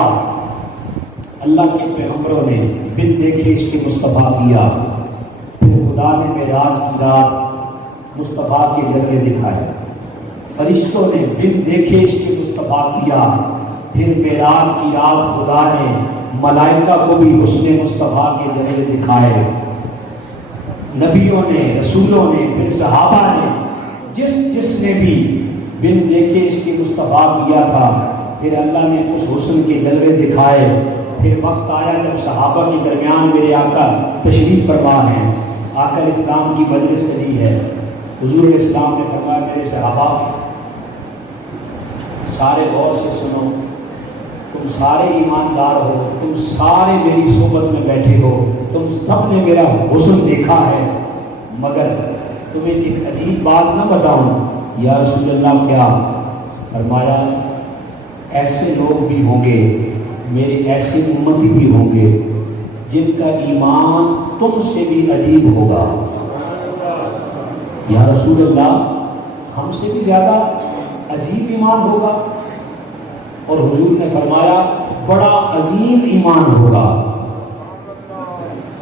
اللہ کے پیغمبروں نے بن دیکھے اس کے مصطفیٰ کیا. پھر خدا نے معراج کی رات مصطفیٰ کے جلوے دکھائے. فرشتوں نے بن دیکھے اس کے مصطفیٰ کیا. پھر معراج کی رات خدا نے ملائکہ کو بھی حسن مصطفیٰ کے جلوے دکھائے. نبیوں نے، رسولوں نے، پھر صحابہ نے، جس نے بھی بن دیکھے اس کے مصطفیٰ کیا تھا، پھر اللہ نے اس حسن کے جلوے دکھائے. پھر وقت آیا جب صحابہ کے درمیان میرے آقا تشریف فرما ہیں. آقا اسلام کی مجلس سجی ہے. حضور اسلام نے فرمایا میرے صحابہ سارے غور سے سنو، تم سارے ایماندار ہو، تم سارے میری صحبت میں بیٹھے ہو، تم سب نے میرا حسن دیکھا ہے، مگر تمہیں ایک عجیب بات نہ بتاؤں. یا رسول اللہ کیا؟ فرمایا ایسے لوگ بھی ہوں گے، میرے ایسے امتی بھی ہوں گے جن کا ایمان تم سے بھی عجیب ہوگا. یا رسول اللہ ہم سے بھی زیادہ عجیب ایمان ہوگا؟ اور حضور نے فرمایا بڑا عظیم ایمان ہوگا.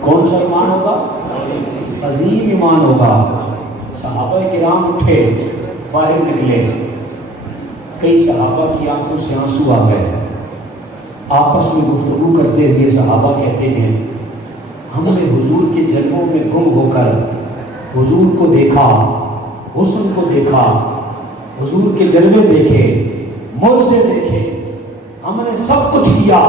کون سا ایمان ہوگا؟ عظیم ایمان ہوگا. صحابہ کرام اٹھے، باہر نکلے. کئی صحابہ کی آنکھوں سے آنسو آ گئے. آپس میں گفتگو کرتے ہوئے صحابہ کہتے ہیں ہم نے حضور کے جلووں میں گم ہو کر حضور کو دیکھا، حسن کو دیکھا، حضور کے جلوے دیکھے، معجزے دیکھے، ہم نے سب کچھ کیا.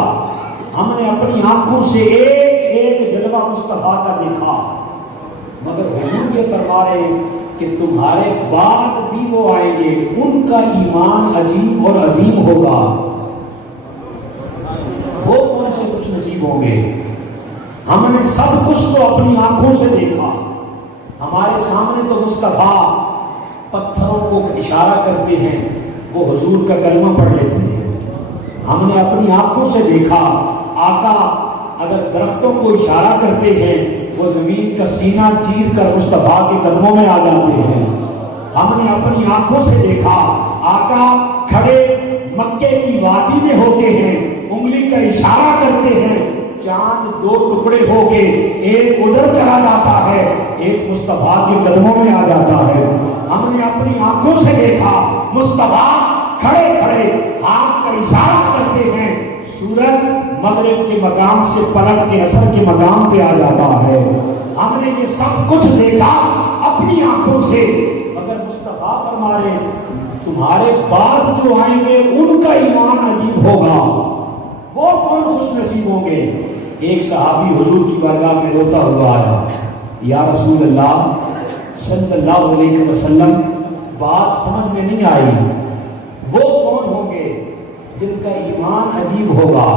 ہم نے اپنی آنکھوں سے ایک ایک جلوہ مصطفیٰ کا دیکھا، مگر حضور یہ فرما رہے ہیں کہ تمہارے بعد بھی وہ آئیں گے، ان کا ایمان عجیب اور عظیم ہوگا. وہ کون سے خوش نصیب ہوں گے؟ ہم نے سب کچھ تو اپنی آنکھوں سے دیکھا. ہمارے سامنے تو مصطفیٰ پتھروں کو اشارہ کرتے ہیں، وہ حضور کا کلمہ پڑھ لیتے ہیں. ہم نے اپنی آنکھوں سے دیکھا. آقا اگر درختوں کو اشارہ کرتے ہیں، وہ زمین کا سینہ چیر کر مصطفیٰ کے قدموں میں آ جاتے ہیں. ہم نے اپنی آنکھوں سے دیکھا. آقا کھڑے مکے کی وادی میں ہوتے ہیں، انگلی کا اشارہ کرتے ہیں، چاند دو ٹکڑے ہو کے ایک ادھر چلا جاتا ہے، ایک مصطفیٰ کے قدموں میں آ جاتا ہے. ہم نے اپنی آنکھوں سے دیکھا مصطفیٰ کھڑے کھڑے ہاتھ کا اشارہ کرتے ہیں، سورج مغرب کے مقام سے پلٹ کے عصر کے مقام پہ آ جاتا ہے. ہم نے یہ سب کچھ دیکھا اپنی آنکھوں سے، مگر مصطفیٰ فرما رہے تمہارے بعد جو آئیں گے ان کا ایمان عجیب ہوگا. وہ کون خوش نصیب ہوں گے؟ ایک صحابی حضور کی بارگاہ میں روتا ہوا آیا. یا رسول اللہ صلی اللہ علیہ وسلم بات سمجھ میں نہیں آئی. وہ کون ہوں گے جن کا ایمان عجیب ہوگا،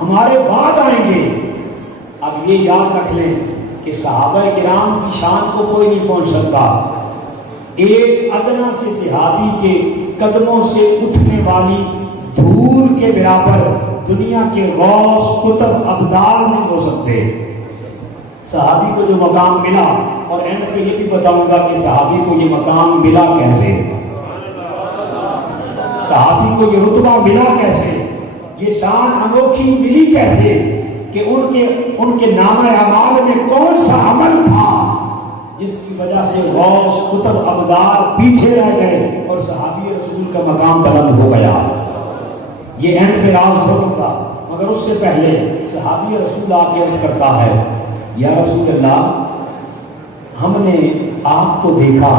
ہمارے بعد آئیں گے؟ اب یہ یاد رکھ لیں کہ صحابہ کرام کی شان کو کوئی نہیں پہنچ سکتا. ایک ادنا سے صحابی کے قدموں سے اٹھنے والی دھول کے برابر دنیا کے غوث قطب ابدال نہیں ہو سکتے. صحابی کو جو مقام ملا، اور اینڈ پہ یہ بھی بتاؤں گا کہ صحابی کو یہ مقام ملا کیسے، صحابی کو یہ رتبہ ملا کیسے، یہ شان انوکھی ملی کیسے، کہ ان کے نامہ اعمال میں کون سا عمل تھا جس کی وجہ سے غوث قطب ابدال پیچھے رہ گئے اور صحابی رسول کا مقام بلند ہو گیا. یہ اینڈ پہ راز کھولوں گا، مگر اس سے پہلے صحابی رسول آ کے عرض کرتا ہے یا رسول اللہ ہم نے آپ کو دیکھا،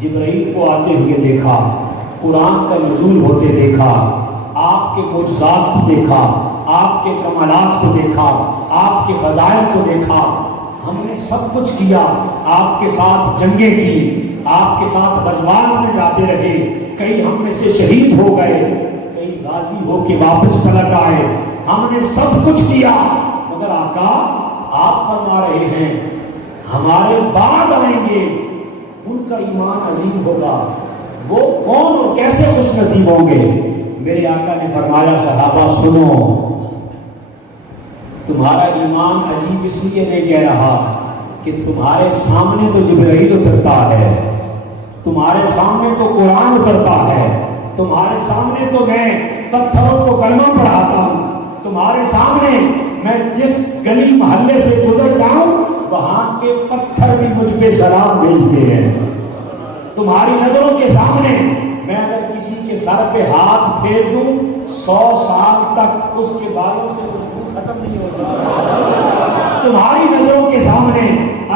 جبرائیل کو آتے ہوئے دیکھا، قرآن کا نزول ہوتے دیکھا، آپ کے معجزات کو دیکھا، آپ کے کمالات کو دیکھا، آپ کے فضائل کو دیکھا، ہم نے سب کچھ کیا، آپ کے ساتھ جنگیں کی، آپ کے ساتھ غزوات میں جاتے رہے، کئی ہم میں سے شہید ہو گئے، کئی غازی ہو کے واپس پلٹ آئے، ہم نے سب کچھ کیا، مگر آقا آپ فرما رہے ہیں ہمارے بعد آئیں گے ان کا ایمان عظیم ہوگا، وہ کون اور کیسے خوش نصیب ہوں گے؟ میرے آقا نے فرمایا صحابہ سنو، تمہارا ایمان عجیب اس لیے نہیں کہہ رہا کہ تمہارے سامنے تو جبرائیل اترتا ہے، تمہارے سامنے تو قرآن اترتا ہے، تمہارے سامنے تو میں پتھروں کو کلمہ پڑھاتا ہوں، تمہارے سامنے میں جس گلی محلے سے گزر جاؤں وہاں کے پتھر بھی مجھ پہ سلام بھیجتے ہیں، تمہاری نظروں کے سامنے میں اگر کسی کے سر پہ ہاتھ پھیر دوں 100 سال تک اس کے بالوں سے خوشبو ختم نہیں ہوتی، تمہاری نظروں کے سامنے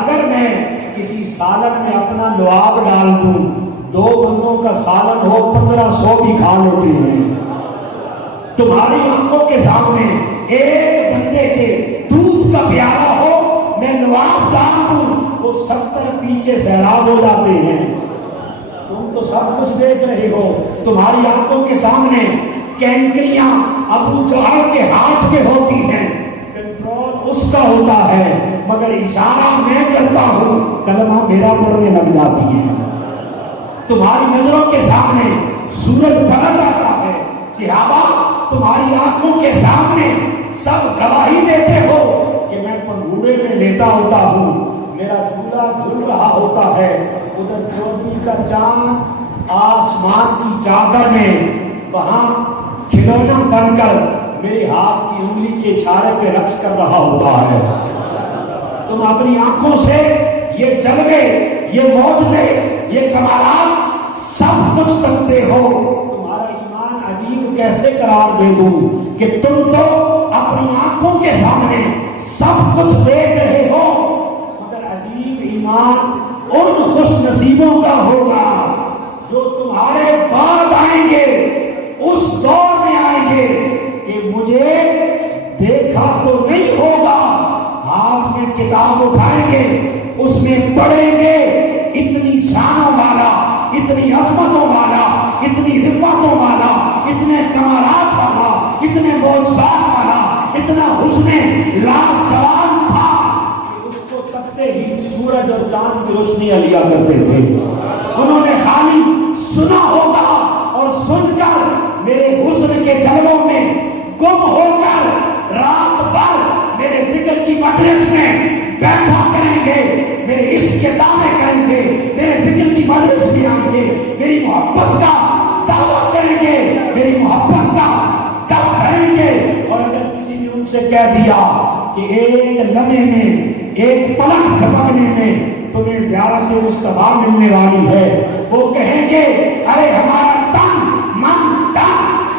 اگر میں کسی سالن میں اپنا لعاب ڈال دوں 2 بندوں کا سالن ہو 1500 بھی کھا لیتے ہیں، تمہاری آنکھوں کے سامنے ایک بندے کے دودھ کا پیالہ ہو میں لعاب ڈال دوں وہ 70 پی کے سیراب ہو جاتے ہیں، تم تو سب کچھ دیکھ رہے ہو، تمہاری آنکھوں کے سامنے کینکریاں ابو جہل کے ہاتھ میں ہوتی ہیں، کنٹرول اس کا ہوتا ہے، مگر اشارہ میں کرتا ہوں کلمہ میرا پڑھنے لگ جاتی ہے، تمہاری نظروں کے سامنے سورج پلٹ آتا ہے، صحابہ تمہاری آنکھوں کے سامنے سب گواہی دیتے ہو کہ میں پنگھوڑے میں لیٹا ہوتا ہوں، میرا جھولا جھول رہا ہوتا ہے، ادھر چودھری کا چاند آسمان کی چادر میں وہاں کھلونا بن کر میرے ہاتھ کی انگلی کے اشارے پہ رقص کر رہا ہوتا ہے، تم اپنی آنکھوں سے یہ جلوے، یہ معجزے، یہ کمالات سب کچھ کرتے ہو، تمہارا ایمان عجیب کیسے قرار دے دوں کہ تم تو اپنی آنکھوں کے سامنے سب کچھ دیکھ رہے ہو، مگر عجیب ایمان ان خوش نصیبوں کا ہوگا جو تمہارے بعد آئیں گے، اس دور میں آئیں گے کہ مجھے دیکھا تو نہیں ہوگا، ہاتھ میں کتاب اٹھائیں گے، اس میں پڑھیں گے اتنی شانوں والا، اتنی عظمتوں والا، اتنی رفعتوں والا، اتنے کمالات والا، اتنے معجزات والا، اتنا حسن لاسوال تھا کہ اس کو تکتے ہی سورج اور چاند کی روشنیاں لیا کرتے تھے، انہوں نے خالی سنا ہوگا اور سن کر میرے حسن کے جلووں میں گم ہو کر رات بھر میرے ذکر کی مجلس میں بیٹھا کریں گے، میرے عشق کے دعوے کریں گے، میرے ذکر کی مجلس میں آئیں گے، میری محبت کا دعویٰ کریں گے، میری محبت کا جب کہیں گے، اور اگر کسی نے ان سے کہہ دیا کہ ایک لمحے میں ایک پلک جھپکنے میں تمہیں زیارت مصطفیٰ ملنے والی ہے، وہ کہیں گے ارے ہمارا تن من دن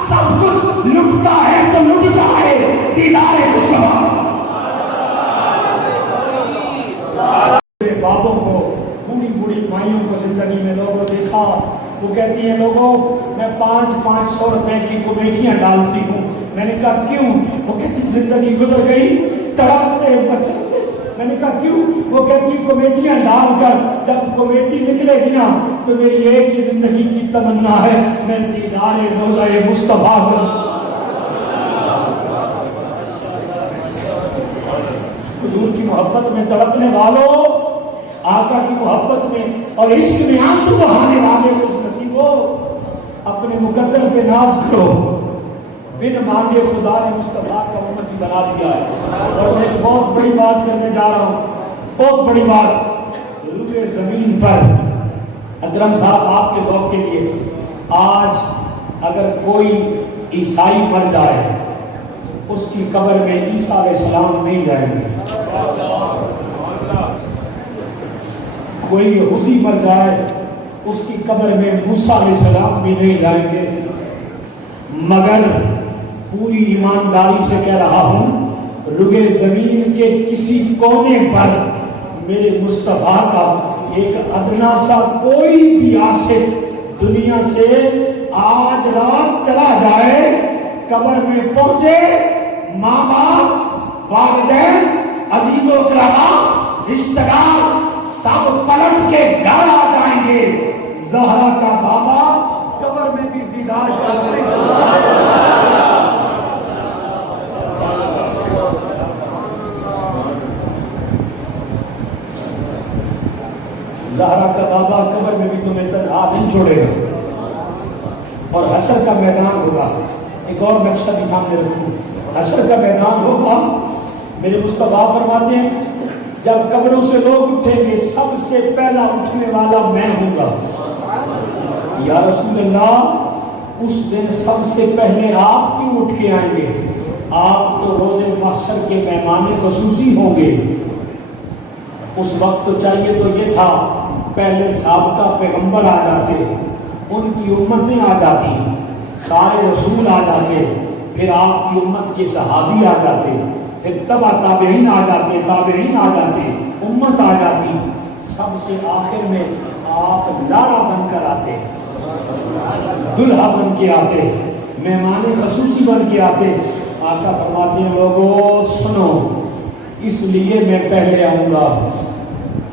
سب کچھ لٹتا ہے تو لٹ جائے دیدار مصطفیٰ۔ بابوں کو، بوڑھی بوڑھی مائیوں کو زندگی میں لوگوں دیکھا، وہ کہتی ہیں لوگوں میں 500 روپے کی کمیٹیاں ڈالتی ہوں، میں نے کہا کیوں؟ وہ کہتی زندگی گزر گئی تڑپتے بچتے، میں نے کہا کیوں؟ وہ کہتی کمیٹیاں ڈال کر جب کمیٹی نکلے گی نا تو میری ایک ہی زندگی کی تمنا ہے میں دیدار روضہ مصطفیٰ کروں، حضور کی محبت میں تڑپنے والوں، آقا کی محبت میں اور عشق میں آنسو بہانے والے خوش نصیب ہو، اپنے مقدر پہ ناز کرو، بن مانگے خدا نے مصطفیٰ کا امتی بنا دیا ہے۔ اور میں ایک بہت بڑی بات کرنے جا رہا ہوں، بہت بڑی بات، روئے زمین پر اکرم صاحب آپ کے ذوق کے لیے آج اگر کوئی عیسائی مر جائے اس کی قبر میں عیسیٰ علیہ السلام نہیں جائیں گے، کوئی یہودی مر جائے اس کی قبر میں موسیٰ علیہ السلام بھی نہیں جائیں گے، مگر پوری ایمانداری سے کہہ رہا ہوں، رگے زمین کے کسی کونے پر میرے مصطفیٰ کا ایک ادنا سا کوئی بھی عاشق دنیا سے آج رات چلا جائے، قبر میں پہنچے، ماں باپ، والدین، عزیز و اقربا، رشتہ دار سب پلٹ کے گھر آ جائیں گے، زہرا کا بابا قبر میں بھی دیدار کرنے زہرا کا بابا قبر میں بھی تمہیں تنہا نہیں چھوڑے گا، اور حشر کا میدان ہوگا۔ ایک اور نقشہ بھی سامنے رکھوں، حشر کا میدان ہوگا، میرے مصطفیٰ فرماتے ہیں جب قبروں سے لوگ اٹھیں گے سب سے پہلا اٹھنے والا میں ہوں گا۔ یا رسول اللہ، اس دن سب سے پہلے آپ کیوں اٹھ کے آئیں گے؟ آپ تو روز محشر کے مہمان خصوصی ہوں گے۔ اس وقت تو چاہیے تو یہ تھا پہلے سابقہ پیغمبر آ جاتے، ان کی امتیں آ جاتی، سارے رسول آ جاتے، پھر آپ کی امت کے صحابی آ جاتے، پھر تبع تابعین آ جاتے، تابعین آ جاتے، امت آ جاتی، سب سے آخر میں آپ لاڑا بن کر آتے، دلہا بن کے آتے، مہمان خصوصی بن کے آتے۔ آقا فرماتے ہیں لوگوں سنو، اس لیے میں پہلے آؤں گا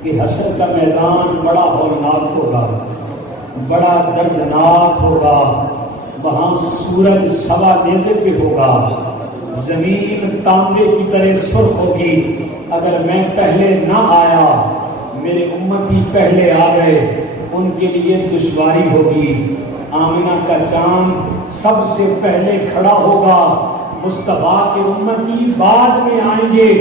کہ حشر کا میدان بڑا ہولناک ہوگا، بڑا دردناک ہوگا، وہاں سورج سوا نیزے پہ ہوگا، زمین تانبے کی طرح سرخ ہوگی۔ اگر میں پہلے نہ آیا، میرے امتی پہلے آ گئے، ان کے لیے دشواری ہوگی۔ آمنہ کا چاند سب سے پہلے کھڑا ہوگا، مصطفیٰ کے امتی بعد میں آئیں گے،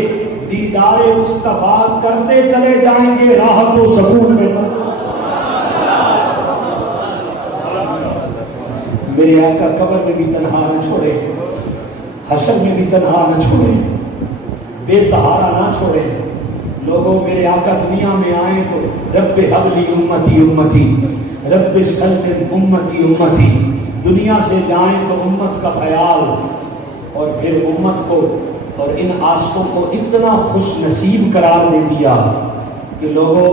دیدار مصطفیٰ کرتے چلے جائیں گے، راحت و سکون میں۔ میرے آقا قبر میں بھی تنہا نہ چھوڑے، حشر میں بھی تنہا نہ چھوڑے، بے سہارا نہ چھوڑے۔ لوگوں میرے آقا دنیا میں آئیں تو رب حبلی امتی امتی، رب سلم امتی امتی، دنیا سے جائیں تو امت کا خیال، اور پھر امت کو اور ان عاشقوں کو اتنا خوش نصیب قرار دے دیا کہ لوگوں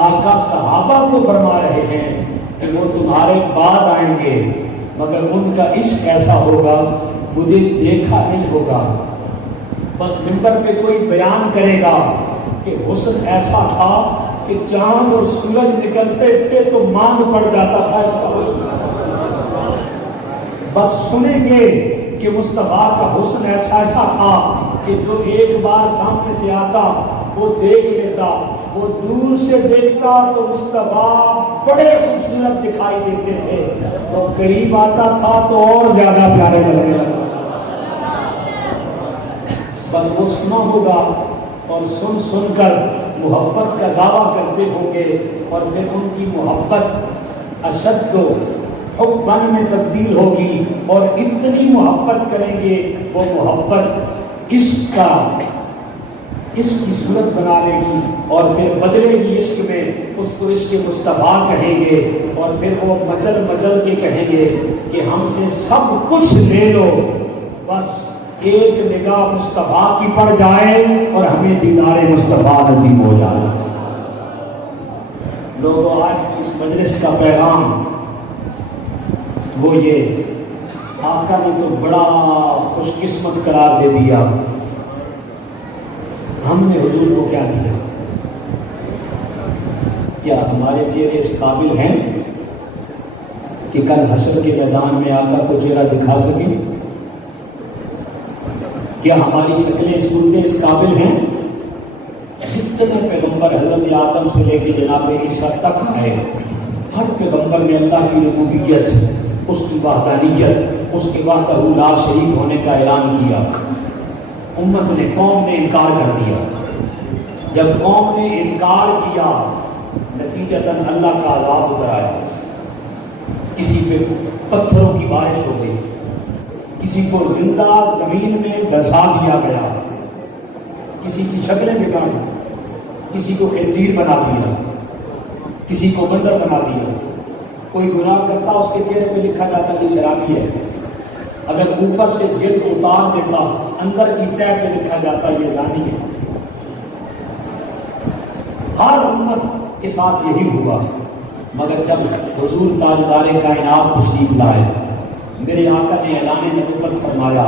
آقا صحابہ کو فرما رہے ہیں کہ وہ تمہارے بعد آئیں گے، مگر ان کا عشق ایسا ہوگا مجھے دیکھا نہیں ہوگا۔ بس منبر پہ کوئی بیان کرے گا کہ حسن ایسا تھا کہ چاند اور سورج نکلتے تھے تو ماند پڑ جاتا تھا۔ بس سنیں گے کہ مصطفیٰ کا حسن ایسا تھا کہ جو ایک بار سامنے سے آتا وہ دیکھ لیتا، وہ دور سے دیکھتا تو مصطفیٰ بڑے خوبصورت دکھائی دیتے تھے، وہ قریب آتا تھا تو اور زیادہ پیارے لگنے لگا۔ بس وہ سنا ہوگا اور سن سن کر محبت کا دعویٰ کرتے ہوں گے، اور پھر ان کی محبت اشد و حبن میں تبدیل ہوگی، اور اتنی محبت کریں گے وہ محبت عشق کی صورت بنا لے گی، اور پھر بدلے گی عشق میں، اس کو عشق مصطفیٰ کہیں گے، اور پھر وہ مچل مچل کے کہیں گے کہ ہم سے سب کچھ لے لو، بس ایک نگاہ مصطفیٰ کی پڑ جائے اور ہمیں دیدار مصطفیٰ نصیب ہو جائے۔ لوگوں آج کی اس مجلس کا پیغام وہ یہ، آقا نے تو بڑا خوش قسمت قرار دے دیا، ہم نے حضور کو کیا دیا؟ کیا ہمارے چہرے اس قابل ہیں کہ کل حشر کے میدان میں آقا کو چہرہ دکھا سکیں؟ کیا ہماری شکلیں صورتیں اس قابل ہیں؟ جتنے پیغمبر حضرت آدم سے لے کے جناب عیسیٰ تک آئے، ہر پیغمبر نے اللہ کی ربوبیت، اس کی وحدانیت، اس کے وحدہ لا شریک ہونے کا اعلان کیا۔ امت نے، قوم نے انکار کر دیا۔ جب قوم نے انکار کیا، نتیجتاً اللہ کا عذاب اتر آیا، کسی پہ پتھروں کی بارش ہو گئی، کسی کو زندہ زمین میں دھسا دیا گیا، کسی کی شکلیں بگاڑ، کسی کو خنزیر بنا دیا، کسی کو بندر بنا دیا۔ کوئی گناہ کرتا اس کے چہرے پہ لکھا جاتا کہ شرابی ہے، اگر اوپر سے جلد اتار دیتا اندر کی تہ پہ لکھا جاتا یہ زانی ہے. ہر امت کے ساتھ یہی ہوا. مگر جب حضور تاجدار کائنات تشریف لائے، میرے آقا نے اعلان نبوت فرمایا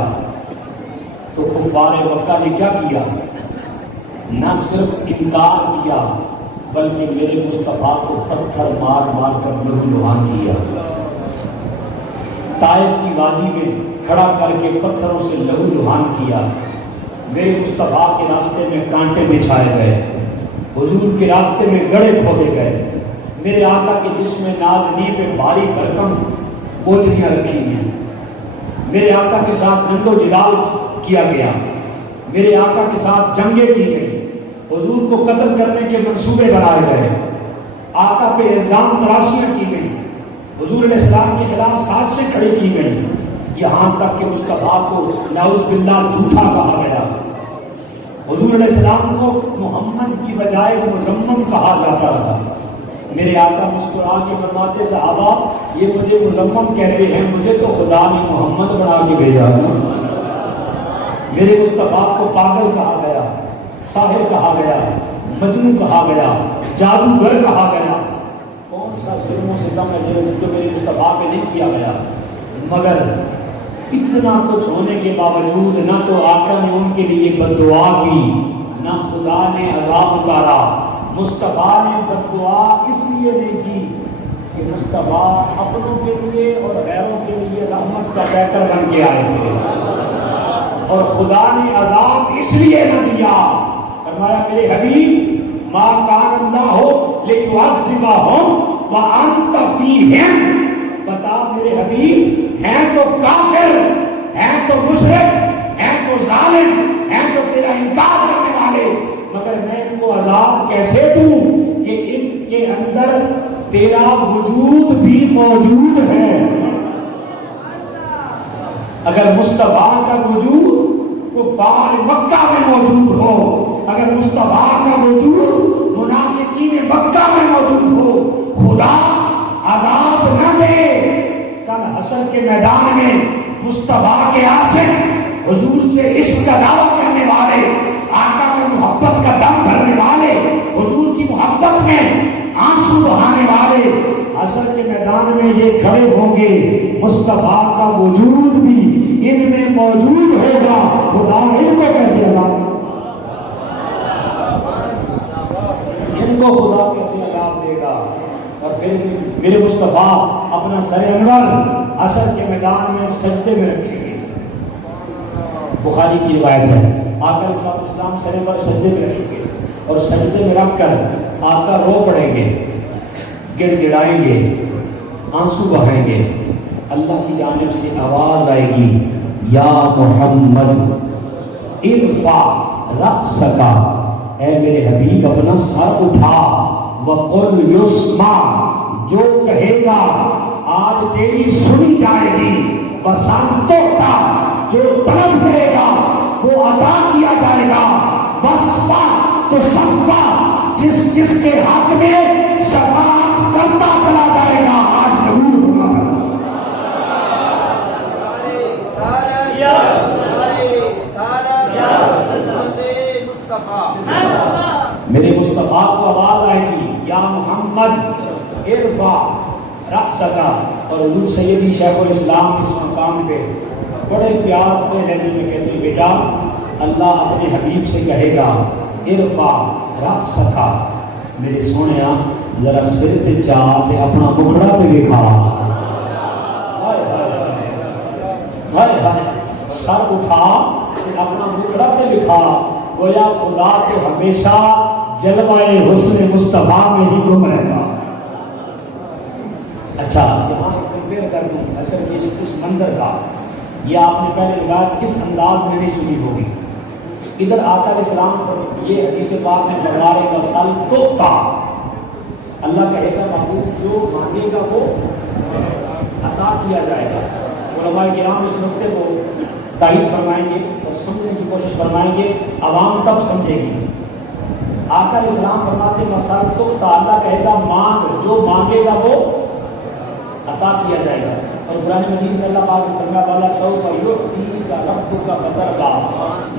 تو کفار مکہ نے کیا کیا؟ نہ صرف انکار کیا بلکہ میرے مصطفیٰ کو پتھر مار مار کر لہو لہان کیا. طائف کی وادی میں کھڑا کر کے پتھروں سے لہو لہان کیا. میرے مصطفیٰ کے راستے میں کانٹے بچھائے گئے، حضور کے راستے میں گڑھے کھودے گئے. میرے آقا کے جسم نازنی پہ بھاری بھرکم بوجھیاں رکھی ہیں. میرے آقا کے ساتھ جنگ و جدال کیا گیا، میرے آقا کے ساتھ جنگیں کی گئی، حضور کو قتل کرنے کے منصوبے بنائے گئے، آقا پہ الزام تراشیاں کی گئی، حضور علیہ السلام کے خلاف سازشیں کھڑی کی گئی، یہاں تک کہ مصطفیٰ کو نعوذ باللہ جھوٹا کہا گیا. حضور علیہ السلام کو محمد کی بجائے مزمم کہا جاتا رہا. میرے آقا مسکرا کے فرماتے صحابہ یہ مجھے مزمم کہتے ہیں، مجھے تو خدا نے محمد بنا کے بھیجا. میرے مصطفیٰ کو پاگل کہا گیا، ساحر کہا گیا، مجنون کہا گیا، جادوگر کہا گیا. کون سا ظلم و ستم ہے جو میرے مصطفیٰ پہ نہیں کیا گیا؟ مگر اتنا کچھ ہونے کے باوجود نہ تو آقا نے ان کے لیے بد دعا کی، نہ خدا نے عذاب اتارا. مصطفیٰ نے بد دعا اس لیے نہیں کی کہ مصطفیٰ اپنوں کے لیے اور غیروں کے لیے رحمت کا پیکر بن کے آئے تھے، اور خدا نے عذاب اس لیے نہ دیا. فرمایا میرے حبیب ما کان اللہ لیعذبہم وانت فیہم. بتا میرے حبیب ہیں تو کافر، ہیں تو مشرک، ہیں تو ظالم، ہیں تو تیرا انکار کرنے والے، مگر میں ان کو عذاب کیسے دوں کہ ان کے اندر تیرا وجود بھی موجود ہے. اگر مصطفیٰ کا وجود کفار مکہ میں موجود ہو، اگر مصطفیٰ کا وجود منافقین مکہ میں موجود ہو، خدا عذاب نہ دے. کل حشر کے میدان میں مصطفیٰ کے عاشق، حضور سے عشق کا دعویٰ کرنے والے، آقا کی محبت کا دم بھرنے والے، حضور کی محبت میں آنسو بہانے والے، حشر کے میدان میں یہ کھڑے ہوں گے. مصطفیٰ کا وجود بھی ان میں موجود ہوگا، خدا ان کو کیسے عذاب، ان کو خدا کیسے عذاب دے گا؟ اور پھر میرے مصطفیٰ اپنا سر انور حشر کے میدان میں سجدے میں رکھیں گے. بخاری کی روایت ہے آقا علیہ السلام سر انور سجدے میں رکھیں گے اور سجدے میں رکھ کر آقا رو پڑیں گے، گڑ گڑائیں گے، آنسو بہائیں گے. اللہ کی جانب سے آواز آئے گی یا محمد ارفع رأسک، اے میرے حبیب اپنا سر اٹھا، وقل یسمع، جو کہے گا آج تیری سنی جائے گی، وسنتوتا، جو طلب کرے گا وہ عطا کیا جائے گا، وصفا تو صفا، جس جس کے حق میں شفاعت کرتا چلا جائے گا. آج قبول ہوگا. میرے مصطفیٰ کو آواز آئے گی یا محمد ارفع رأسک. اور حضور سیدی شیخ الاسلام اس مقام پہ بڑے پیار سے لہجے میں کہتے ہیں بیٹا اللہ اپنے حبیب سے کہے گا ارفع رأسک، میرے سونیا ذرا سر تے چاہ تے اپنا مکھڑا تے دکھا. ہائے ہائے سر اٹھا تے اپنا مکھڑا تے دکھا. گویا خدا تو ہمیشہ جلوہ حسن مصطفیٰ میں ہی گم رہتا. اچھا یہاں کمپیئر کر دوں اصل کے اس منظر کا، یہ آپ نے پہلے روایت اس انداز میں نہیں سنی ہوگی. ادھر آقا علیہ السلام یہ حدیث پاک میں فرما رہے ہیں وصل توتا، اللہ کہے گا محبوب جو مانگے گا وہ عطا کیا جائے گا. علماء کرام اس نقطے کو تائید فرمائیں گے اور سمجھنے کی کوشش فرمائیں گے، عوام تب سمجھے گی. آقا علیہ السلام فرماتے ہیں وصل توتا، اللہ کہے گا مانگ، جو مانگے گا وہ عطا کیا جائے گا. اور قرآن مجید میں اللہ پاک نے فرمایا والا سوف یعطیک ربک فترضی،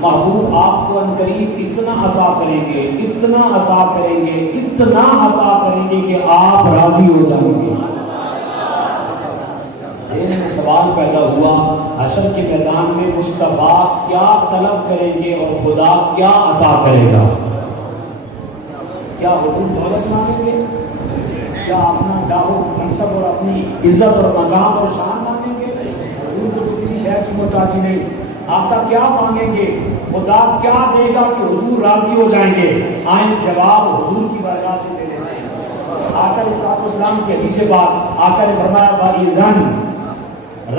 محبوب آپ کو ان قریب اتنا عطا کریں گے، اتنا عطا کریں گے، اتنا عطا کریں گے کہ آپ راضی ہو جائیں گے۔ ذہن میں سوال پیدا ہوا حشر کے میدان میں مصطفیٰ کیا طلب کریں گے اور خدا کیا عطا کرے گا؟ کیا حضور دولت مانگیں گے؟ کیا اپنا جاہو منصب اور اپنی عزت اور مقام اور شان مانگیں گے؟ حضور کو کسی شہر کی محتاجی نہیں۔ آقا کیا مانگیں گے؟ خدا کیا دے گا کہ حضور راضی ہو جائیں گے؟ آئیں جواب حضور کی بارگاہ سے لے لیتے ہیں۔ آقا علیہ السلام کی حدیث بات، آقا نے فرمایا وَإِذَنْ،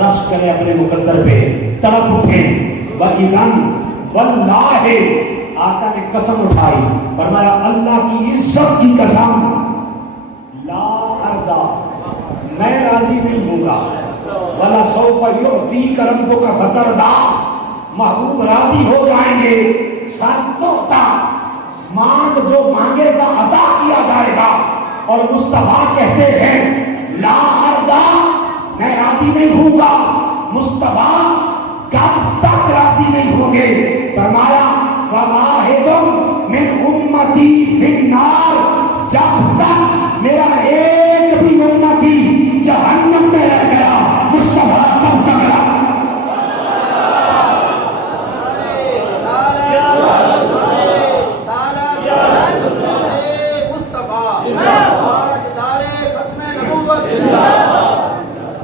رش کرے اپنے مقدر پہ، تڑپ اٹھیں، وَإِذَنْ وَاللَّهِ، آقا نے قسم اٹھائی، فرمایا اللہ کی عزت کی قسم، لا اردا، میں راضی نہیں ہوں گا، ولا سوف یعطیک ربک فترضی، محبوب راضی ہو جائیں گے، سر توتا، مانگ جو مانگے گا عطا کیا جائے گا۔ اور مصطفیٰ کہتے ہیں لا اردا، میں راضی نہیں ہوں گا۔ مصطفیٰ کب تک راضی نہیں ہوں گے؟ فرمایا وَوَاحِدٌ مِّنْ أُمَّتِي فِي النَّارِ، جب تک میرا ایک بھی امتی جہنم میں رہ گیا مصطفیٰ تب تک رہا۔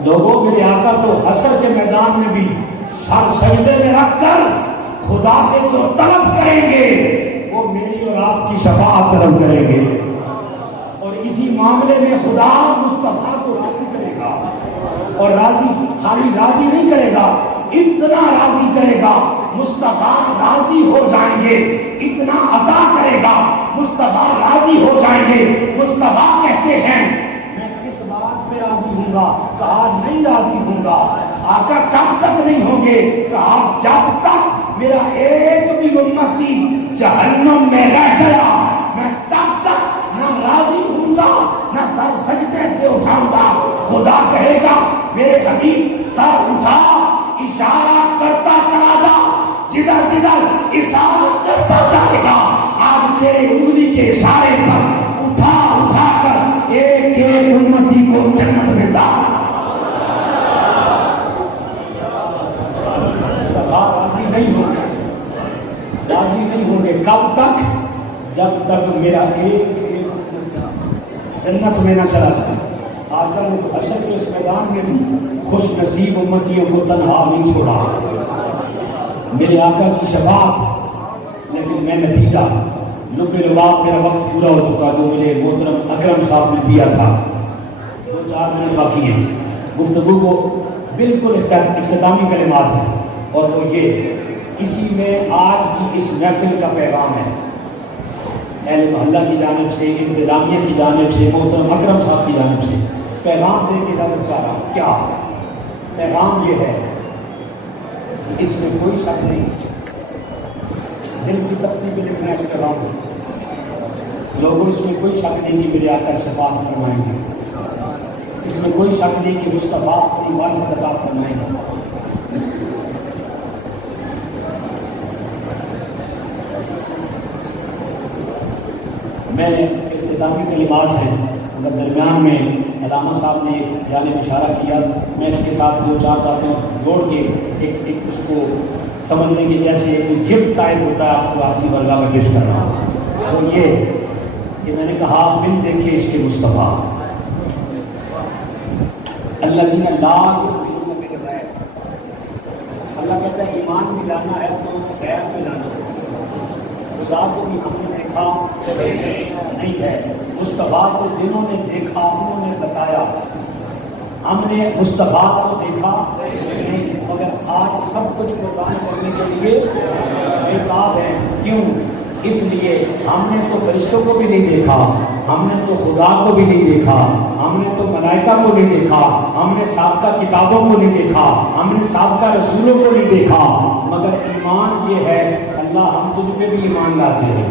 لوگوں میرے آقا تو حشر کے میدان میں بھی سر سجدے میں رکھ کر خدا سے جو طلب کریں گے وہ میری اور آپ کی شفاعت طلب کریں گے، اور اسی معاملے میں خدا مصطفیٰ کو راضی کرے گا، اور راضی خالی راضی نہیں کرے گا، اتنا راضی کرے گا مصطفیٰ راضی ہو جائیں گے، اتنا عطا کرے گا مصطفیٰ راضی ہو جائیں گے۔ مصطفیٰ کہتے ہیں میں کس بات پہ راضی ہوں گا؟ کہا نہیں راضی ہوں گا۔ آقا کب تک نہیں ہوں گے؟ کہا جب تک میرا ایک بھی امتی جہنم میں رہ گیا میں تب تک نہ راضی ہوں گا نہ سر سجدے سے اٹھاؤں گا۔ خدا کہے گا میرے حبیب سر اٹھا، اشارہ کرتا چلا جا، جدھر جدھر اشارہ کرتا جائے گا آج تیرے انگلی کے اشارے پر اٹھا اٹھا کر ایک ایک امتی کو جنت میں داخل۔ راضی نہیں ہوں گے، راضی نہیں ہوں گے کب تک؟ جب تک میرا ایک جنت میں نہ چلا جائے۔ آقا نے تو حشر کے اس میدان میں بھی خوش نصیب امتیوں کو تنہا نہیں چھوڑا، میرے آقا کی شفاعت۔ لیکن میں نتیجہ لب لباب میرا وقت پورا ہو چکا جو مجھے محترم اکرم صاحب نے دیا تھا، 2-4 منٹ باقی ہیں گفتگو کو، بالکل اختتامی کلمات ہیں، اور وہ یہ اسی میں آج کی اس محفل کا پیغام ہے۔ اہل محلہ کی جانب سے، انتظامیہ کی جانب سے، محترم اکرم صاحب کی جانب سے پیغام دے کے اجازت چاہ رہا ہوں۔ کیا پیغام یہ ہے کہ اس میں کوئی شک نہیں، دل کی تختی پہ لکھنا اس پیغام ہے، لوگوں اس میں کوئی شک نہیں کہ میرے آقا شفاعت فرمائیں گے، اس میں کوئی شک نہیں کہ مصطفیٰ اپنی معرفت عطا فرمائیں گے۔ میں اختتامی کلمات ہیں، مگر درمیان میں علامہ صاحب نے ایک جانب اشارہ کیا، میں اس کے ساتھ 2-4 باتیں جوڑ کے ایک اس کو سمجھنے کے جیسے ایک گفٹ ٹائپ ہوتا ہے آپ کو آپ کی برگاہ میں پیش کر رہا ہوں۔ تو یہ کہ میں نے کہا بن دیکھے اس کے مصطفیٰ اللہ جی نے اللہ کہتا ہے ایمان بھی لانا ہے تو غیر بھی لانا ہے، خدا کو بھی ہم نے دیکھا نہیں ہے، مصطفیٰ کو جنہوں نے دیکھا انہوں نے بتایا، ہم نے مصطفیٰ کو دیکھا نہیں، مگر آج سب کچھ قربان کرنے کے لیے بےتاب ہے۔ کیوں؟ اس لیے ہم نے تو فرشتوں کو بھی نہیں دیکھا، ہم نے تو خدا کو بھی نہیں دیکھا، ہم نے تو ملائکہ کو نہیں دیکھا، ہم نے سابقہ کتابوں کو نہیں دیکھا، ہم نے سابقہ رسولوں کو نہیں دیکھا، مگر ایمان یہ ہے اللہ ہم تجھ پہ بھی ایمان لاتے ہیں،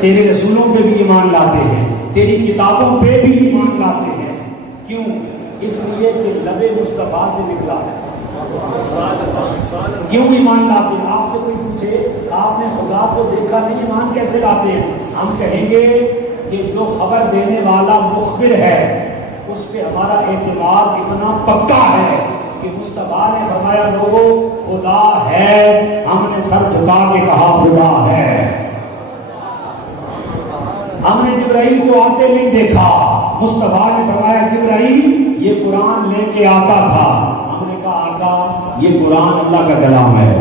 تیرے رسولوں پہ بھی ایمان لاتے ہیں، تیری کتابوں پہ بھی ایمان لاتے ہیں۔ کیوں؟ اس لیے کہ لب مصطفیٰ سے نکلا ہے۔ کیوں ایمان لاتے ہیں؟ آپ سے کوئی پوچھے آپ نے خدا کو دیکھا نہیں، ایمان کیسے لاتے ہیں؟ ہم کہیں گے کہ جو خبر دینے والا مخبر ہے اس پہ ہمارا اعتماد اتنا پکا ہے کہ مصطفیٰ نے فرمایا لوگوں خدا ہے، ہم نے سر جھکا کے کہا خدا ہے۔ ہم نے جبرائیل کو آتے نہیں دیکھا، مصطفیٰ نے فرمایا جبرائیل یہ قرآن لے کے آتا تھا، ہم نے کہا آقا یہ قرآن اللہ کا کلام ہے۔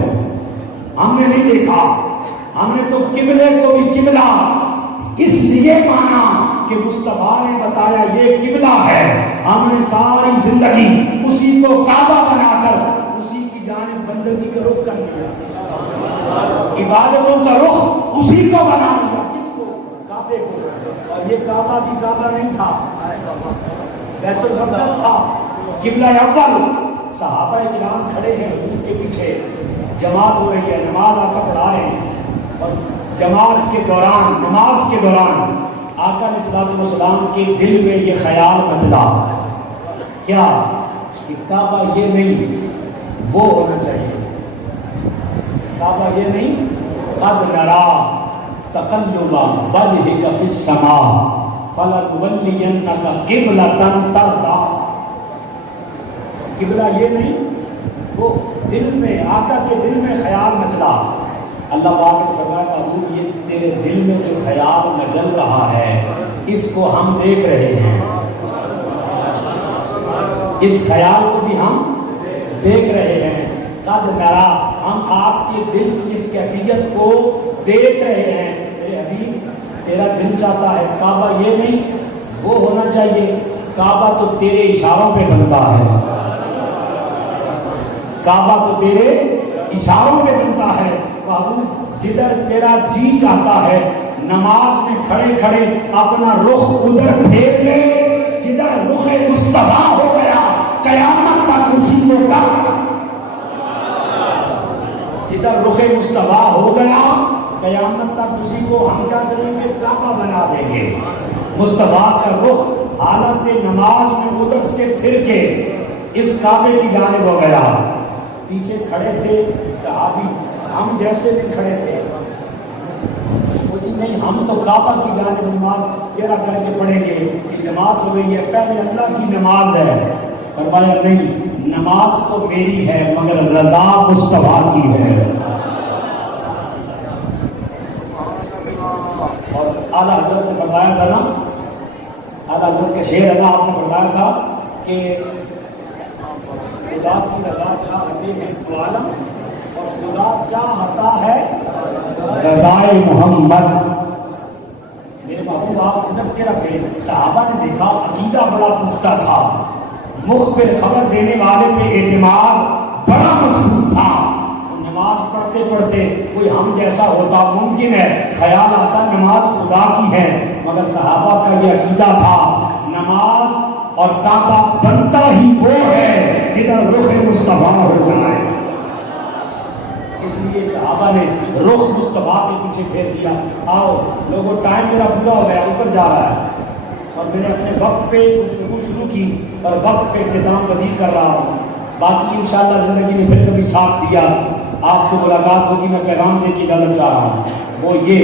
ہم نے نہیں دیکھا، ہم نے تو قبلے کو بھی قبلہ اس لیے مانا کہ مصطفیٰ نے بتایا یہ قبلہ ہے، ہم نے ساری زندگی اسی کو کعبہ بنا کر اسی کی جانب بندگی کا رخ کر دیا، عبادتوں کا رخ اسی کو بنا دیا۔ کس کو؟ کعبے کو۔ اور یہ کعبہ بھی کعبہ نہیں تھا، بیت المقدس تھا، قبلہ اول۔ صحابہ کرام کھڑے ہیں حضور کے پیچھے، جماعت ہو رہی ہے، نماز آقا پڑھا رہے ہیں، اور جماعت کے دوران، نماز کے دوران آقا علیہ الصلوۃ والسلام کے دل میں یہ خیال مچلا، کیا کہ کعبہ یہ نہیں وہ ہونا چاہیے، کعبہ یہ نہیں، قد نرا تقلب وجهك في السماء فلنولینک قبلۃ ترضیٰ۔ قبلہ یہ نہیں، وہ دل میں، آقا کے دل میں خیال مچلا۔ اللہ پاک نے فرمایا محبوب یہ تیرے دل میں جو خیال مچل رہا ہے اس کو ہم دیکھ رہے ہیں، اس خیال کو بھی ہم دیکھ رہے ہیں۔ قد نرا، ہم آپ کے دل کی اس کیفیت کو دیکھ رہے ہیں۔ اے حبیب تیرا دل چاہتا ہے کعبہ یہ نہیں وہ ہونا چاہیے، کعبہ تو تیرے اشاروں پہ بنتا ہے، کعبہ تو تیرے اشاروں پہ بنتا ہے۔ محبوب جدھر تیرا جی چاہتا ہے نماز میں کھڑے کھڑے اپنا رخ ادھر پھیر لے، جدھر رخ مصطفیٰ ہو گیا قیامت تک اسی کو کر، جدھر رخ مصطفیٰ ہو گیا قیامت تک اسی کو ہم کیا کریں گے؟ کعبہ بنا دیں گے۔ مصطفیٰ کا رخ حالت نماز میں ادھر سے پھر کے اس کعبے کی جانب ہو گیا۔ پیچھے کھڑے تھے صحابی، ہم جیسے بھی کھڑے تھے، نہیں ہم تو کعبہ کی جانب نماز چہرہ کر کے پڑھیں گے، یہ جماعت ہو رہی ہے، پہلے اللہ کی نماز ہے۔ فرمایا نہیں، نماز تو میری ہے مگر رضا مصطفیٰ کی ہے۔ اور اعلیٰ حضرت نے فرمایا تھا نا، اعلیٰ حضرت کے شعر ادا آپ نے فرمایا تھا کہ خدا کی رضا چاہتے ہیں تو عالم، اور خدا چاہتا ہے رضائے محمد۔ میرے محبوب آپ ادھر چہرہ پہ، صحابہ نے دیکھا عقیدہ بڑا پختہ تھا، مخبر خبر دینے والے پہ اعتماد بڑا مضبوط تھا۔ نماز پڑھتے پڑھتے کوئی ہم جیسا ہوتا ممکن ہے، خیال آتا نماز خدا کی ہے، مگر صحابہ کا یہ عقیدہ تھا نماز اور کعبہ بنتا ہی وہ ہے جدھر رخ مصطفیٰ ہو جائے۔ اس لیے صحابہ نے رخ مصطفیٰ کے پیچھے پھیر دیا۔ آؤ لوگوں ٹائم میرا پورا ہو گیا، اوپر جا رہا ہے، اور میں نے اپنے وقت پہ گفتگو شروع کی اور وقت پہ اختتام پذیر کر رہا ہوں۔ باقی انشاءاللہ زندگی نے پھر کبھی ساتھ دیا، آپ سے ملاقات ہوگی، میں پیغام دے کے جانا چاہ رہا ہوں، وہ یہ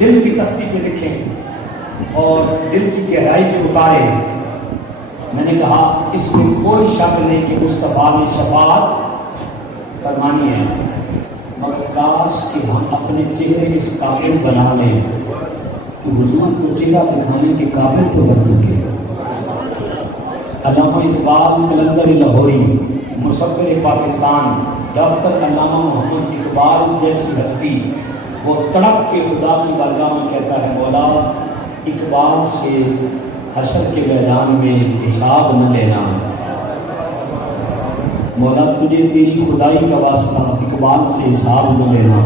دل کی تختی پہ لکھیں اور دل کی گہرائی پہ اتاریں۔ میں نے کہا اس میں کوئی شک نہیں کہ مصطفیٰ نے شفاعت فرمانی ہے، مگر کاش کہ ہم اپنے چہرے اس قابل بنا لیں کہ حضور کو چہرہ دکھانے کے قابل تو بن سکے۔ علامہ اقبال قلندر لاہوری، مصور پاکستان، ڈاکٹر علامہ محمد اقبال جیسی ہستی، وہ تڑپ کے خدا کی بارگاہ میں کہتا ہے مولا اقبال سے حشر کے میدان میں حساب نہ لینا، مولا تجھے تیری خدائی کا واسطہ اقبال سے حساب نہ لینا۔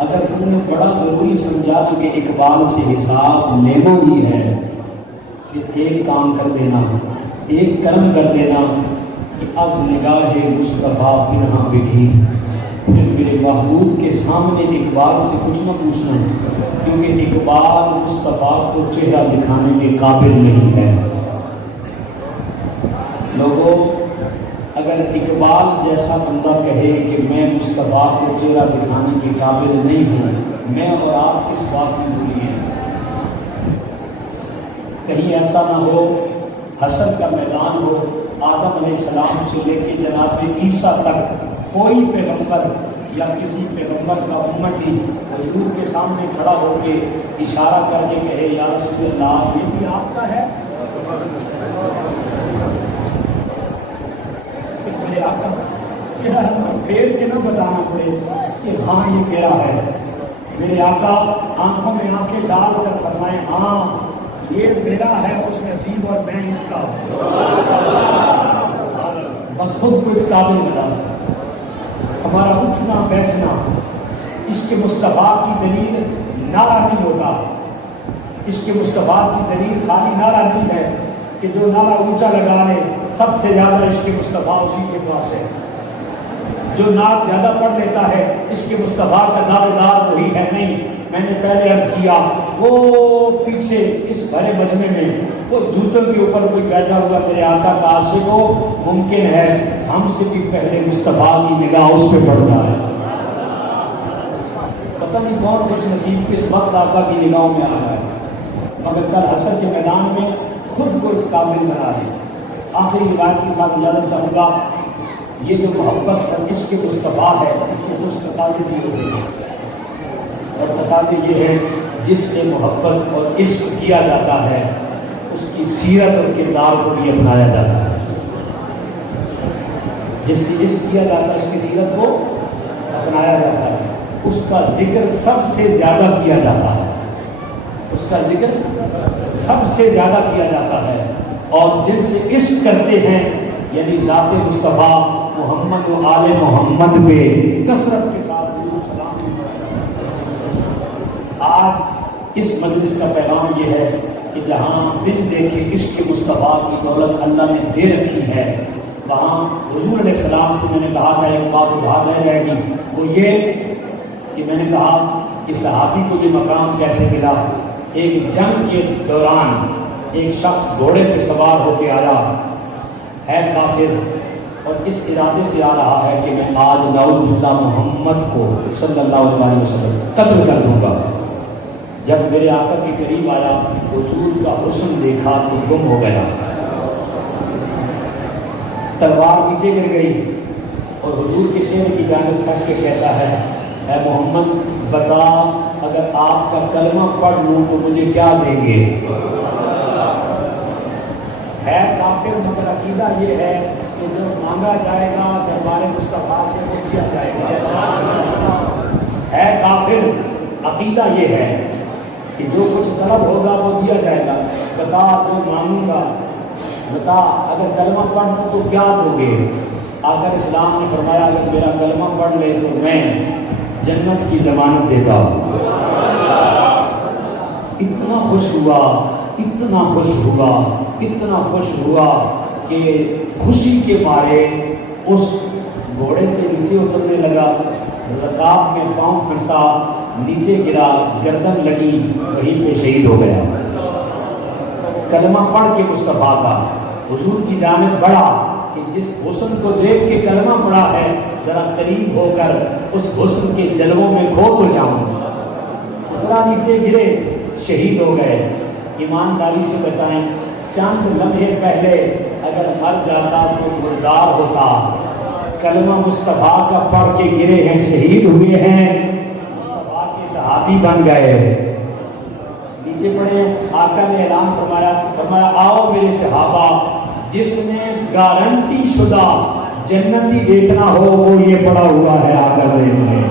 اگر تم نے بڑا ضروری سمجھا کہ اقبال سے حساب لینا ہی ہے، پھر ایک کام کر دینا، ایک کرم کر دینا کہ از نگاہ مصطفیٰ پنہاں بگھی، پھر میرے محبوب کے سامنے اقبال سے کچھ نہ پوچھنا، کیونکہ اقبال مصطفیٰ کو چہرہ دکھانے کے قابل نہیں ہے۔ لوگوں، اگر اقبال جیسا بندہ کہے کہ میں مصطفیٰ کو چہرہ دکھانے کے قابل نہیں ہوں، میں اور آپ کس بات میں بھولی ہیں؟ کہیں ایسا نہ ہو حشر کا میدان ہو، آدم علیہ السلام سے لے کے جناب عیسیٰ تک کوئی پیغمبر یا کسی پیغمبر کا امتی حضور کے سامنے کھڑا ہو کے اشارہ کر کے کہے یا رسول اللہ یہ بھی آپ کا ہے؟ میرے آقا چہرہ پھیر کے نہ بتانا پڑے کہ ہاں یہ میرا ہے. میرے آقا آنکھوں میں آنکھیں ڈال کر فرمائے ہاں یہ میرا ہے اس نصیب اور میں اس کا ہوں. بس خود کو اس قابل بنا. ہمارا اٹھنا بیٹھنا اس کے مصطفیٰ کی دلیل نعرہ نہیں ہوتا. اس کے مصطفیٰ کی دلیل خالی نعرہ نہیں ہے کہ جو نعرہ اونچا لگا لے سب سے زیادہ اس کے مصطفیٰ اسی کے پاس ہے. جو نعت زیادہ پڑھ لیتا ہے اس کے مصطفیٰ کا دعوے دار وہی ہے نہیں. میں نے پہلے عرض کیا وہ پیچھے اس بھرے مجمع میں وہ جوتوں کے اوپر کوئی بیٹھا ہوا میرے آقا کا عاشق ہو، ممکن ہے ہم سے بھی پہلے مصطفیٰ کی نگاہ اس پہ پڑ جائے. پتہ نہیں کون خوش نصیب کس وقت آقا کی نگاہوں میں آ رہا ہے، مگر کل حشر کے میدان میں خود کو اس قابل بنا لے. آخری روایت کے ساتھ اجازت چاہوں گا. یہ جو محبت اور اس کے مصطفیٰ ہے اس کے کچھ تقاضے بھی ہوتے ہیں، اور تقاضے یہ ہے جس سے محبت اور عشق کیا جاتا ہے اس کی سیرت اور کردار کو بھی اپنایا جاتا ہے. جس سے عشق کیا جاتا ہے اس کی سیرت کو اپنایا جاتا ہے. اس کا ذکر سب سے زیادہ کیا جاتا ہے. اس کا ذکر سب سے زیادہ کیا جاتا ہے. اور جن سے عشق کرتے ہیں یعنی ذات مصطفیٰ محمد و آل محمد پہ کثرت کے ساتھ درود سلام. آج اس مجلس کا پیغام یہ ہے کہ جہاں بن دیکھے عشق مصطفیٰ کی دولت اللہ نے دے رکھی ہے، وہاں حضور علیہ السلام سے میں نے کہا تھا ایک بات ادھار رہ جائے گی، وہ یہ کہ میں نے کہا کہ صحابی کو یہ مقام کیسے ملا. ایک جنگ کے دوران ایک شخص گھوڑے پہ سوار ہو کے آیا ہے کافر، اور اس ارادے سے آ رہا ہے کہ میں آج نعوذ باللہ محمد کو صلی اللہ علیہ وسلم قتل کر دوں گا. جب میرے آقا کے قریب آیا حضور کا حسن دیکھا تو گم ہو گیا. تلوار نیچے گر گئی اور حضور کے چہرے کی جانب کر کے کہتا ہے اے محمد بتا اگر آپ کا کلمہ پڑھ لوں تو مجھے کیا دیں گے؟ ہے کافر مگر عقیدہ یہ ہے کہ جو مانگا جائے گا دربار مصطفیٰ سے وہ دیا جائے گا. ہے کافر عقیدہ یہ ہے کہ جو کچھ طلب ہوگا وہ دیا جائے گا. بتا جو مانگوں گا، بتا اگر کلمہ پڑھ لوں تو کیا دو گے؟ آقا اسلام نے فرمایا اگر میرا کلمہ پڑھ لے تو میں جنت کی ضمانت دیتا ہوں. اتنا خوش ہوا، اتنا خوش ہوا، اتنا خوش ہوا کہ خوشی کے مارے اس گھوڑے سے نیچے اترنے لگا. رکاب میں پاؤں پھنسا، نیچے گرا، گردن لگی، وہیں پہ شہید ہو گیا. کلمہ پڑھ کے مصطفیٰ کا حضور کی جانب بڑھا کہ جس حسن کو دیکھ کے کلمہ پڑھا ہے ذرا قریب ہو کر اس حسن کے جلووں میں کھو تو جاؤں. اترا، نیچے گرے، شہید ہو گئے. ایمانداری سے بتائیں چند لمحے پہلے اگر مر جاتا تو مردار ہوتا. کلمہ مصطفیٰ کا پڑھ کے گرے ہیں، شہید ہوئے ہیں، مصطفیٰ کے صحابی بن گئے. نیچے پڑھے آقا نے اعلان فرمایا آؤ میرے صحابہ، جس نے گارنٹی شدہ جنتی دیکھنا ہو وہ یہ پڑا ہوا ہے. آقا نے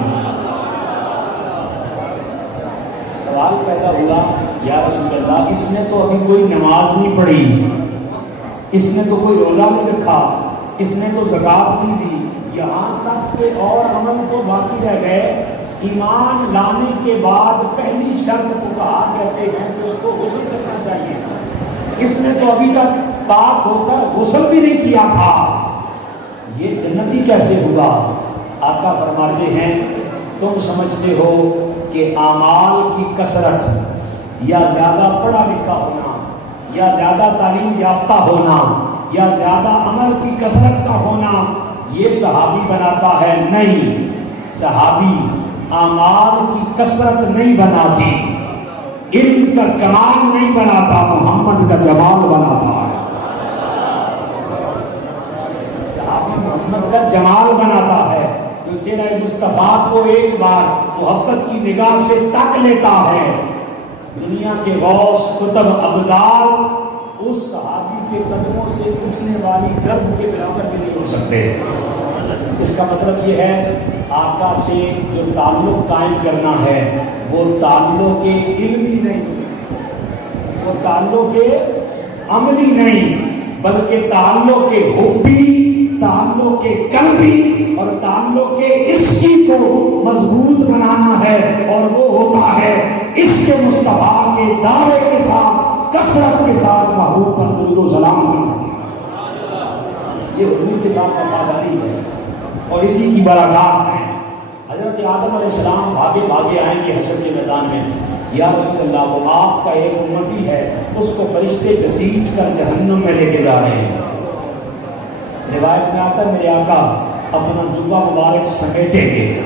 سوال پیدا ہوا یا رسول اللہ اس نے تو ابھی کوئی نماز نہیں پڑھی، اس نے تو کوئی روزہ نہیں رکھا، اس نے تو زکوٰۃ نہیں دی، یہاں تک کہ اور عمل تو باقی رہ گئے. ایمان لانے کے بعد پہلی شرط فقہا کہتے ہیں کہ اس کو غسل کرنا چاہیے. اس نے تو ابھی تک پاک ہو کر غسل بھی نہیں کیا تھا، یہ جنتی کیسے ہوا؟ آقا فرماتے ہیں تم سمجھتے ہو کہ اعمال کی کثرت یا زیادہ پڑھا لکھا ہونا یا زیادہ تعلیم یافتہ ہونا یا زیادہ عمل کی کثرت کا ہونا یہ صحابی بناتا ہے؟ نہیں، صحابی اعمال کی کثرت نہیں بناتی، علم کا کمال نہیں بناتا، محمد کا جمال بناتا ہے۔ صحابی محمد کا جمال بناتا ہے، جو تیرا مصطفیٰ کو ایک بار محبت کی نگاہ سے تک لیتا ہے۔ دنیا کے غوث قطب ابدال اس صحابی کے قدموں سے اٹھنے والی گرد کے برابر بھی نہیں ہو سکتے۔ اس کا مطلب یہ ہے آقا سے جو تعلق قائم کرنا ہے وہ تعلق علمی نہیں، وہ تعلق عملی نہیں، بلکہ تعلق حبی، تعلق قلبی اور تعلق عشقی کو مضبوط بنانا ہے، اور وہ ہوتا ہے عشق مصطفیٰ کے دعوے کے ساتھ کثرت کے ساتھ محبوب پر درود و سلام کرنا۔ یہ حضور کے ساتھ وفاداری ہے اور اسی کی برکات ہے۔ حضرت آدم علیہ السلام بھاگے بھاگے آئیں گے حشر کے میدان میں، یا رسول اللہ وہ آپ کا ایک امتی ہے، اس کو فرشتے گھسیٹ کر جہنم میں لے کے جا رہے ہیں۔ روایت میں آتا ہے میرے آقا اپنا جبہ مبارک سمیٹیں گے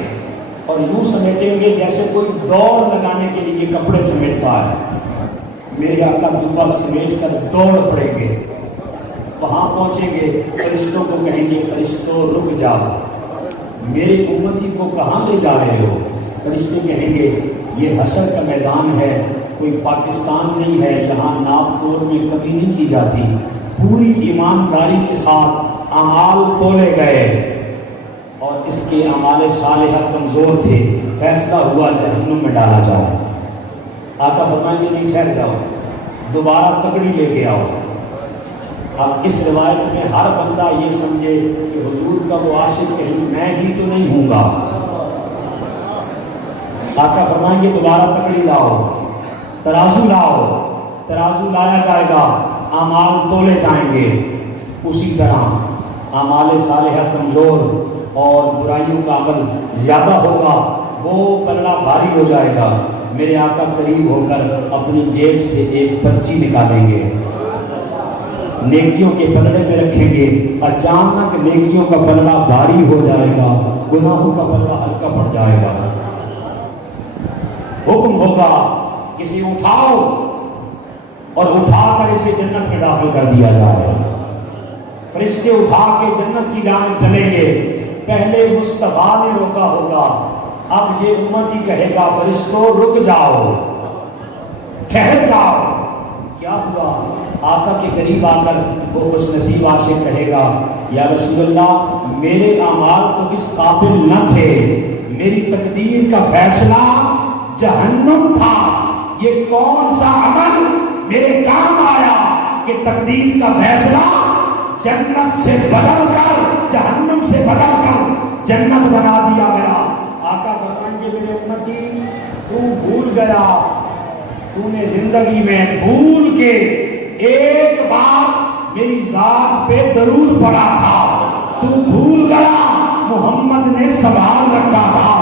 اور یوں سمیٹیں گے جیسے کوئی دوڑ لگانے کے لیے کپڑے سمیٹتا ہے۔ میرے آقا جبہ سمیٹ کر دوڑ پڑیں گے، وہاں پہنچیں گے، فرشتوں کو کہیں گے فرشتوں رک جاؤ، میرے امتی کو کہاں لے جا رہے ہو؟ فرشتے کہیں گے یہ حشر کا میدان ہے، کوئی پاکستان نہیں ہے، یہاں ناپ تول میں کمی نہیں کی جاتی، پوری ایمانداری کے ساتھ اعمال تولے گئے اور اس کے اعمال صالحہ کمزور تھے، فیصلہ ہوا جہنم میں ڈالا جائے۔ آقا فرمائیں گے نہیں، ٹھہر جاؤ، دوبارہ تکڑی لے کے آؤ۔ اب اس روایت میں ہر بندہ یہ سمجھے کہ حضور کا وہ عاشق کہیں میں ہی تو نہیں ہوں گا۔ آقا فرمائیں گے دوبارہ تکڑی لاؤ، ترازو لاؤ، ترازو لایا جائے گا، اعمال تولے جائیں گے۔ اسی طرح اعمال صالحہ کمزور اور برائیوں کا عمل زیادہ ہوگا، وہ پلڑا بھاری ہو جائے گا۔ میرے آقا قریب ہو کر اپنی جیب سے ایک پرچی نکالیں گے، نیکیوں کے پلڑے میں رکھیں گے، اچانک نیکیوں کا پلڑا بھاری ہو جائے گا، گناہوں کا پلڑا ہلکا پڑ جائے گا۔ حکم ہوگا اسے اٹھاؤ اور اٹھا کر اسے جنت میں داخل کر دیا جائے۔ فرشتے اٹھا کے جنت کی جانب چلیں گے، پہلے مصطفیٰ نے روکا ہوگا، اب یہ امتی کہے گا فرشتوں رک جاؤ، ٹھہر جاؤ۔ کیا ہوا؟ آقا کے قریب آ کر وہ خوش نصیب عاشق کہے گا یا رسول اللہ میرے اعمال تو اس قابل نہ تھے، میری تقدیر کا فیصلہ جہنم تھا، یہ کون سا عمل میرے کام آیا کہ تقدیر کا فیصلہ جنت سے بدل کر، جہنم سے بدل کر جنت بنا دیا گیا۔ آقا فرمائیں گے میرے امتی تو بھول گیا، تو نے زندگی میں بھول کے ایک بار میری ذات پہ درود پڑا تھا، تو بھول گیا محمد نے سنبھال رکھا تھا،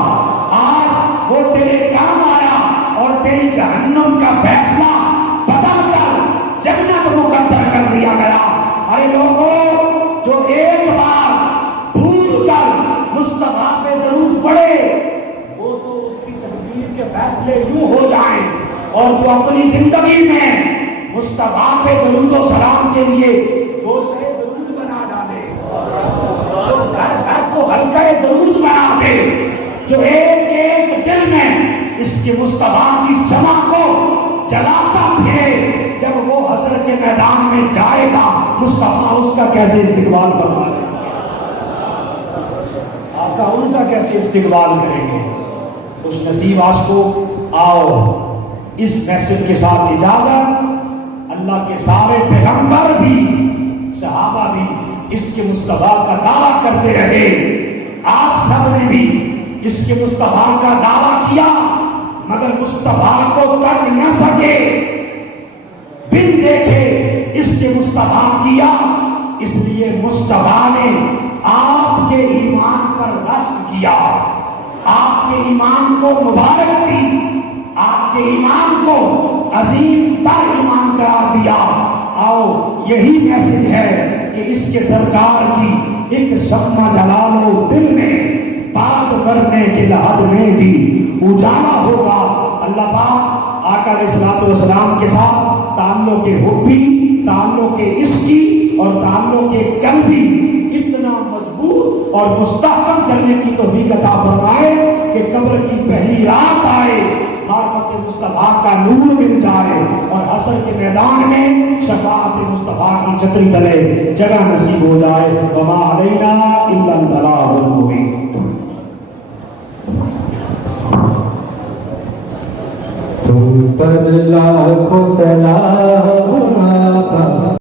آج وہ تیرے کام آیا اور تیری جہنم کا فیصلہ بدل کر جنت مقدر کر دیا گیا۔ ارے لوگوں جو ایک بار بھول کر مصطفیٰ پہ درود پڑے وہ تو اس کی تقدیر کے فیصلے یوں ہو جائیں، اور جو اپنی زندگی میں مصطفیٰ پہ درود و سلام کے لیے گوشے درود بنا ڈالے، جو گھر گھر کو حلقہ درود بنا دے، جو ایک ایک دل میں اس کے مصطفیٰ کی سما کو جلاتا پھرے، جب وہ حشر کے میدان میں جائے گا مصطفیٰ اس کا کیسے استقبال کریں گے؟ آقا ان کا کیسے استقبال کریں گے؟ خوش نصیب عاشقو، آؤ اس میسج کے ساتھ اجازت، اللہ کے سارے پیغمبر بھی صحابہ بھی اس کے مصطفیٰ کا دعویٰ کرتے رہے، آپ سب نے بھی اس کے مصطفیٰ کا دعویٰ کیا، مگر مصطفیٰ کو تک نہ سکے، بن دیکھے اس کے مصطفیٰ کیا، اس لیے مصطفیٰ نے آپ کے ایمان پر رشک کیا، آپ کے ایمان کو مبارک دی، آپ کے ایمان کو عظیم تر ایمان قرار دیا۔ آؤ یہی میسج ہے کہ اس کے سرکار کی ایک شمع جلا لو دل میں، بات کرنے کے لحد میں بھی اجالا ہوگا۔ اللہ پاک آقا علیہ الصلوۃ والسلام کے ساتھ تعلق حبی، تعلق عشقی اور تعلق قلبی اتنا مضبوط اور مستحکم کرنے کی توفیق عطا فرمائے کہ قبر کی پہلی رات آئے، معرفت مصطفیٰ کا نور مل جائے اور حشر کے میدان میں شفاعت مصطفیٰ کی چھتری تلے جگہ نصیب ہو جائے۔ وما علینا الا البلاغ المبین۔ تم پر لاکھوں سلام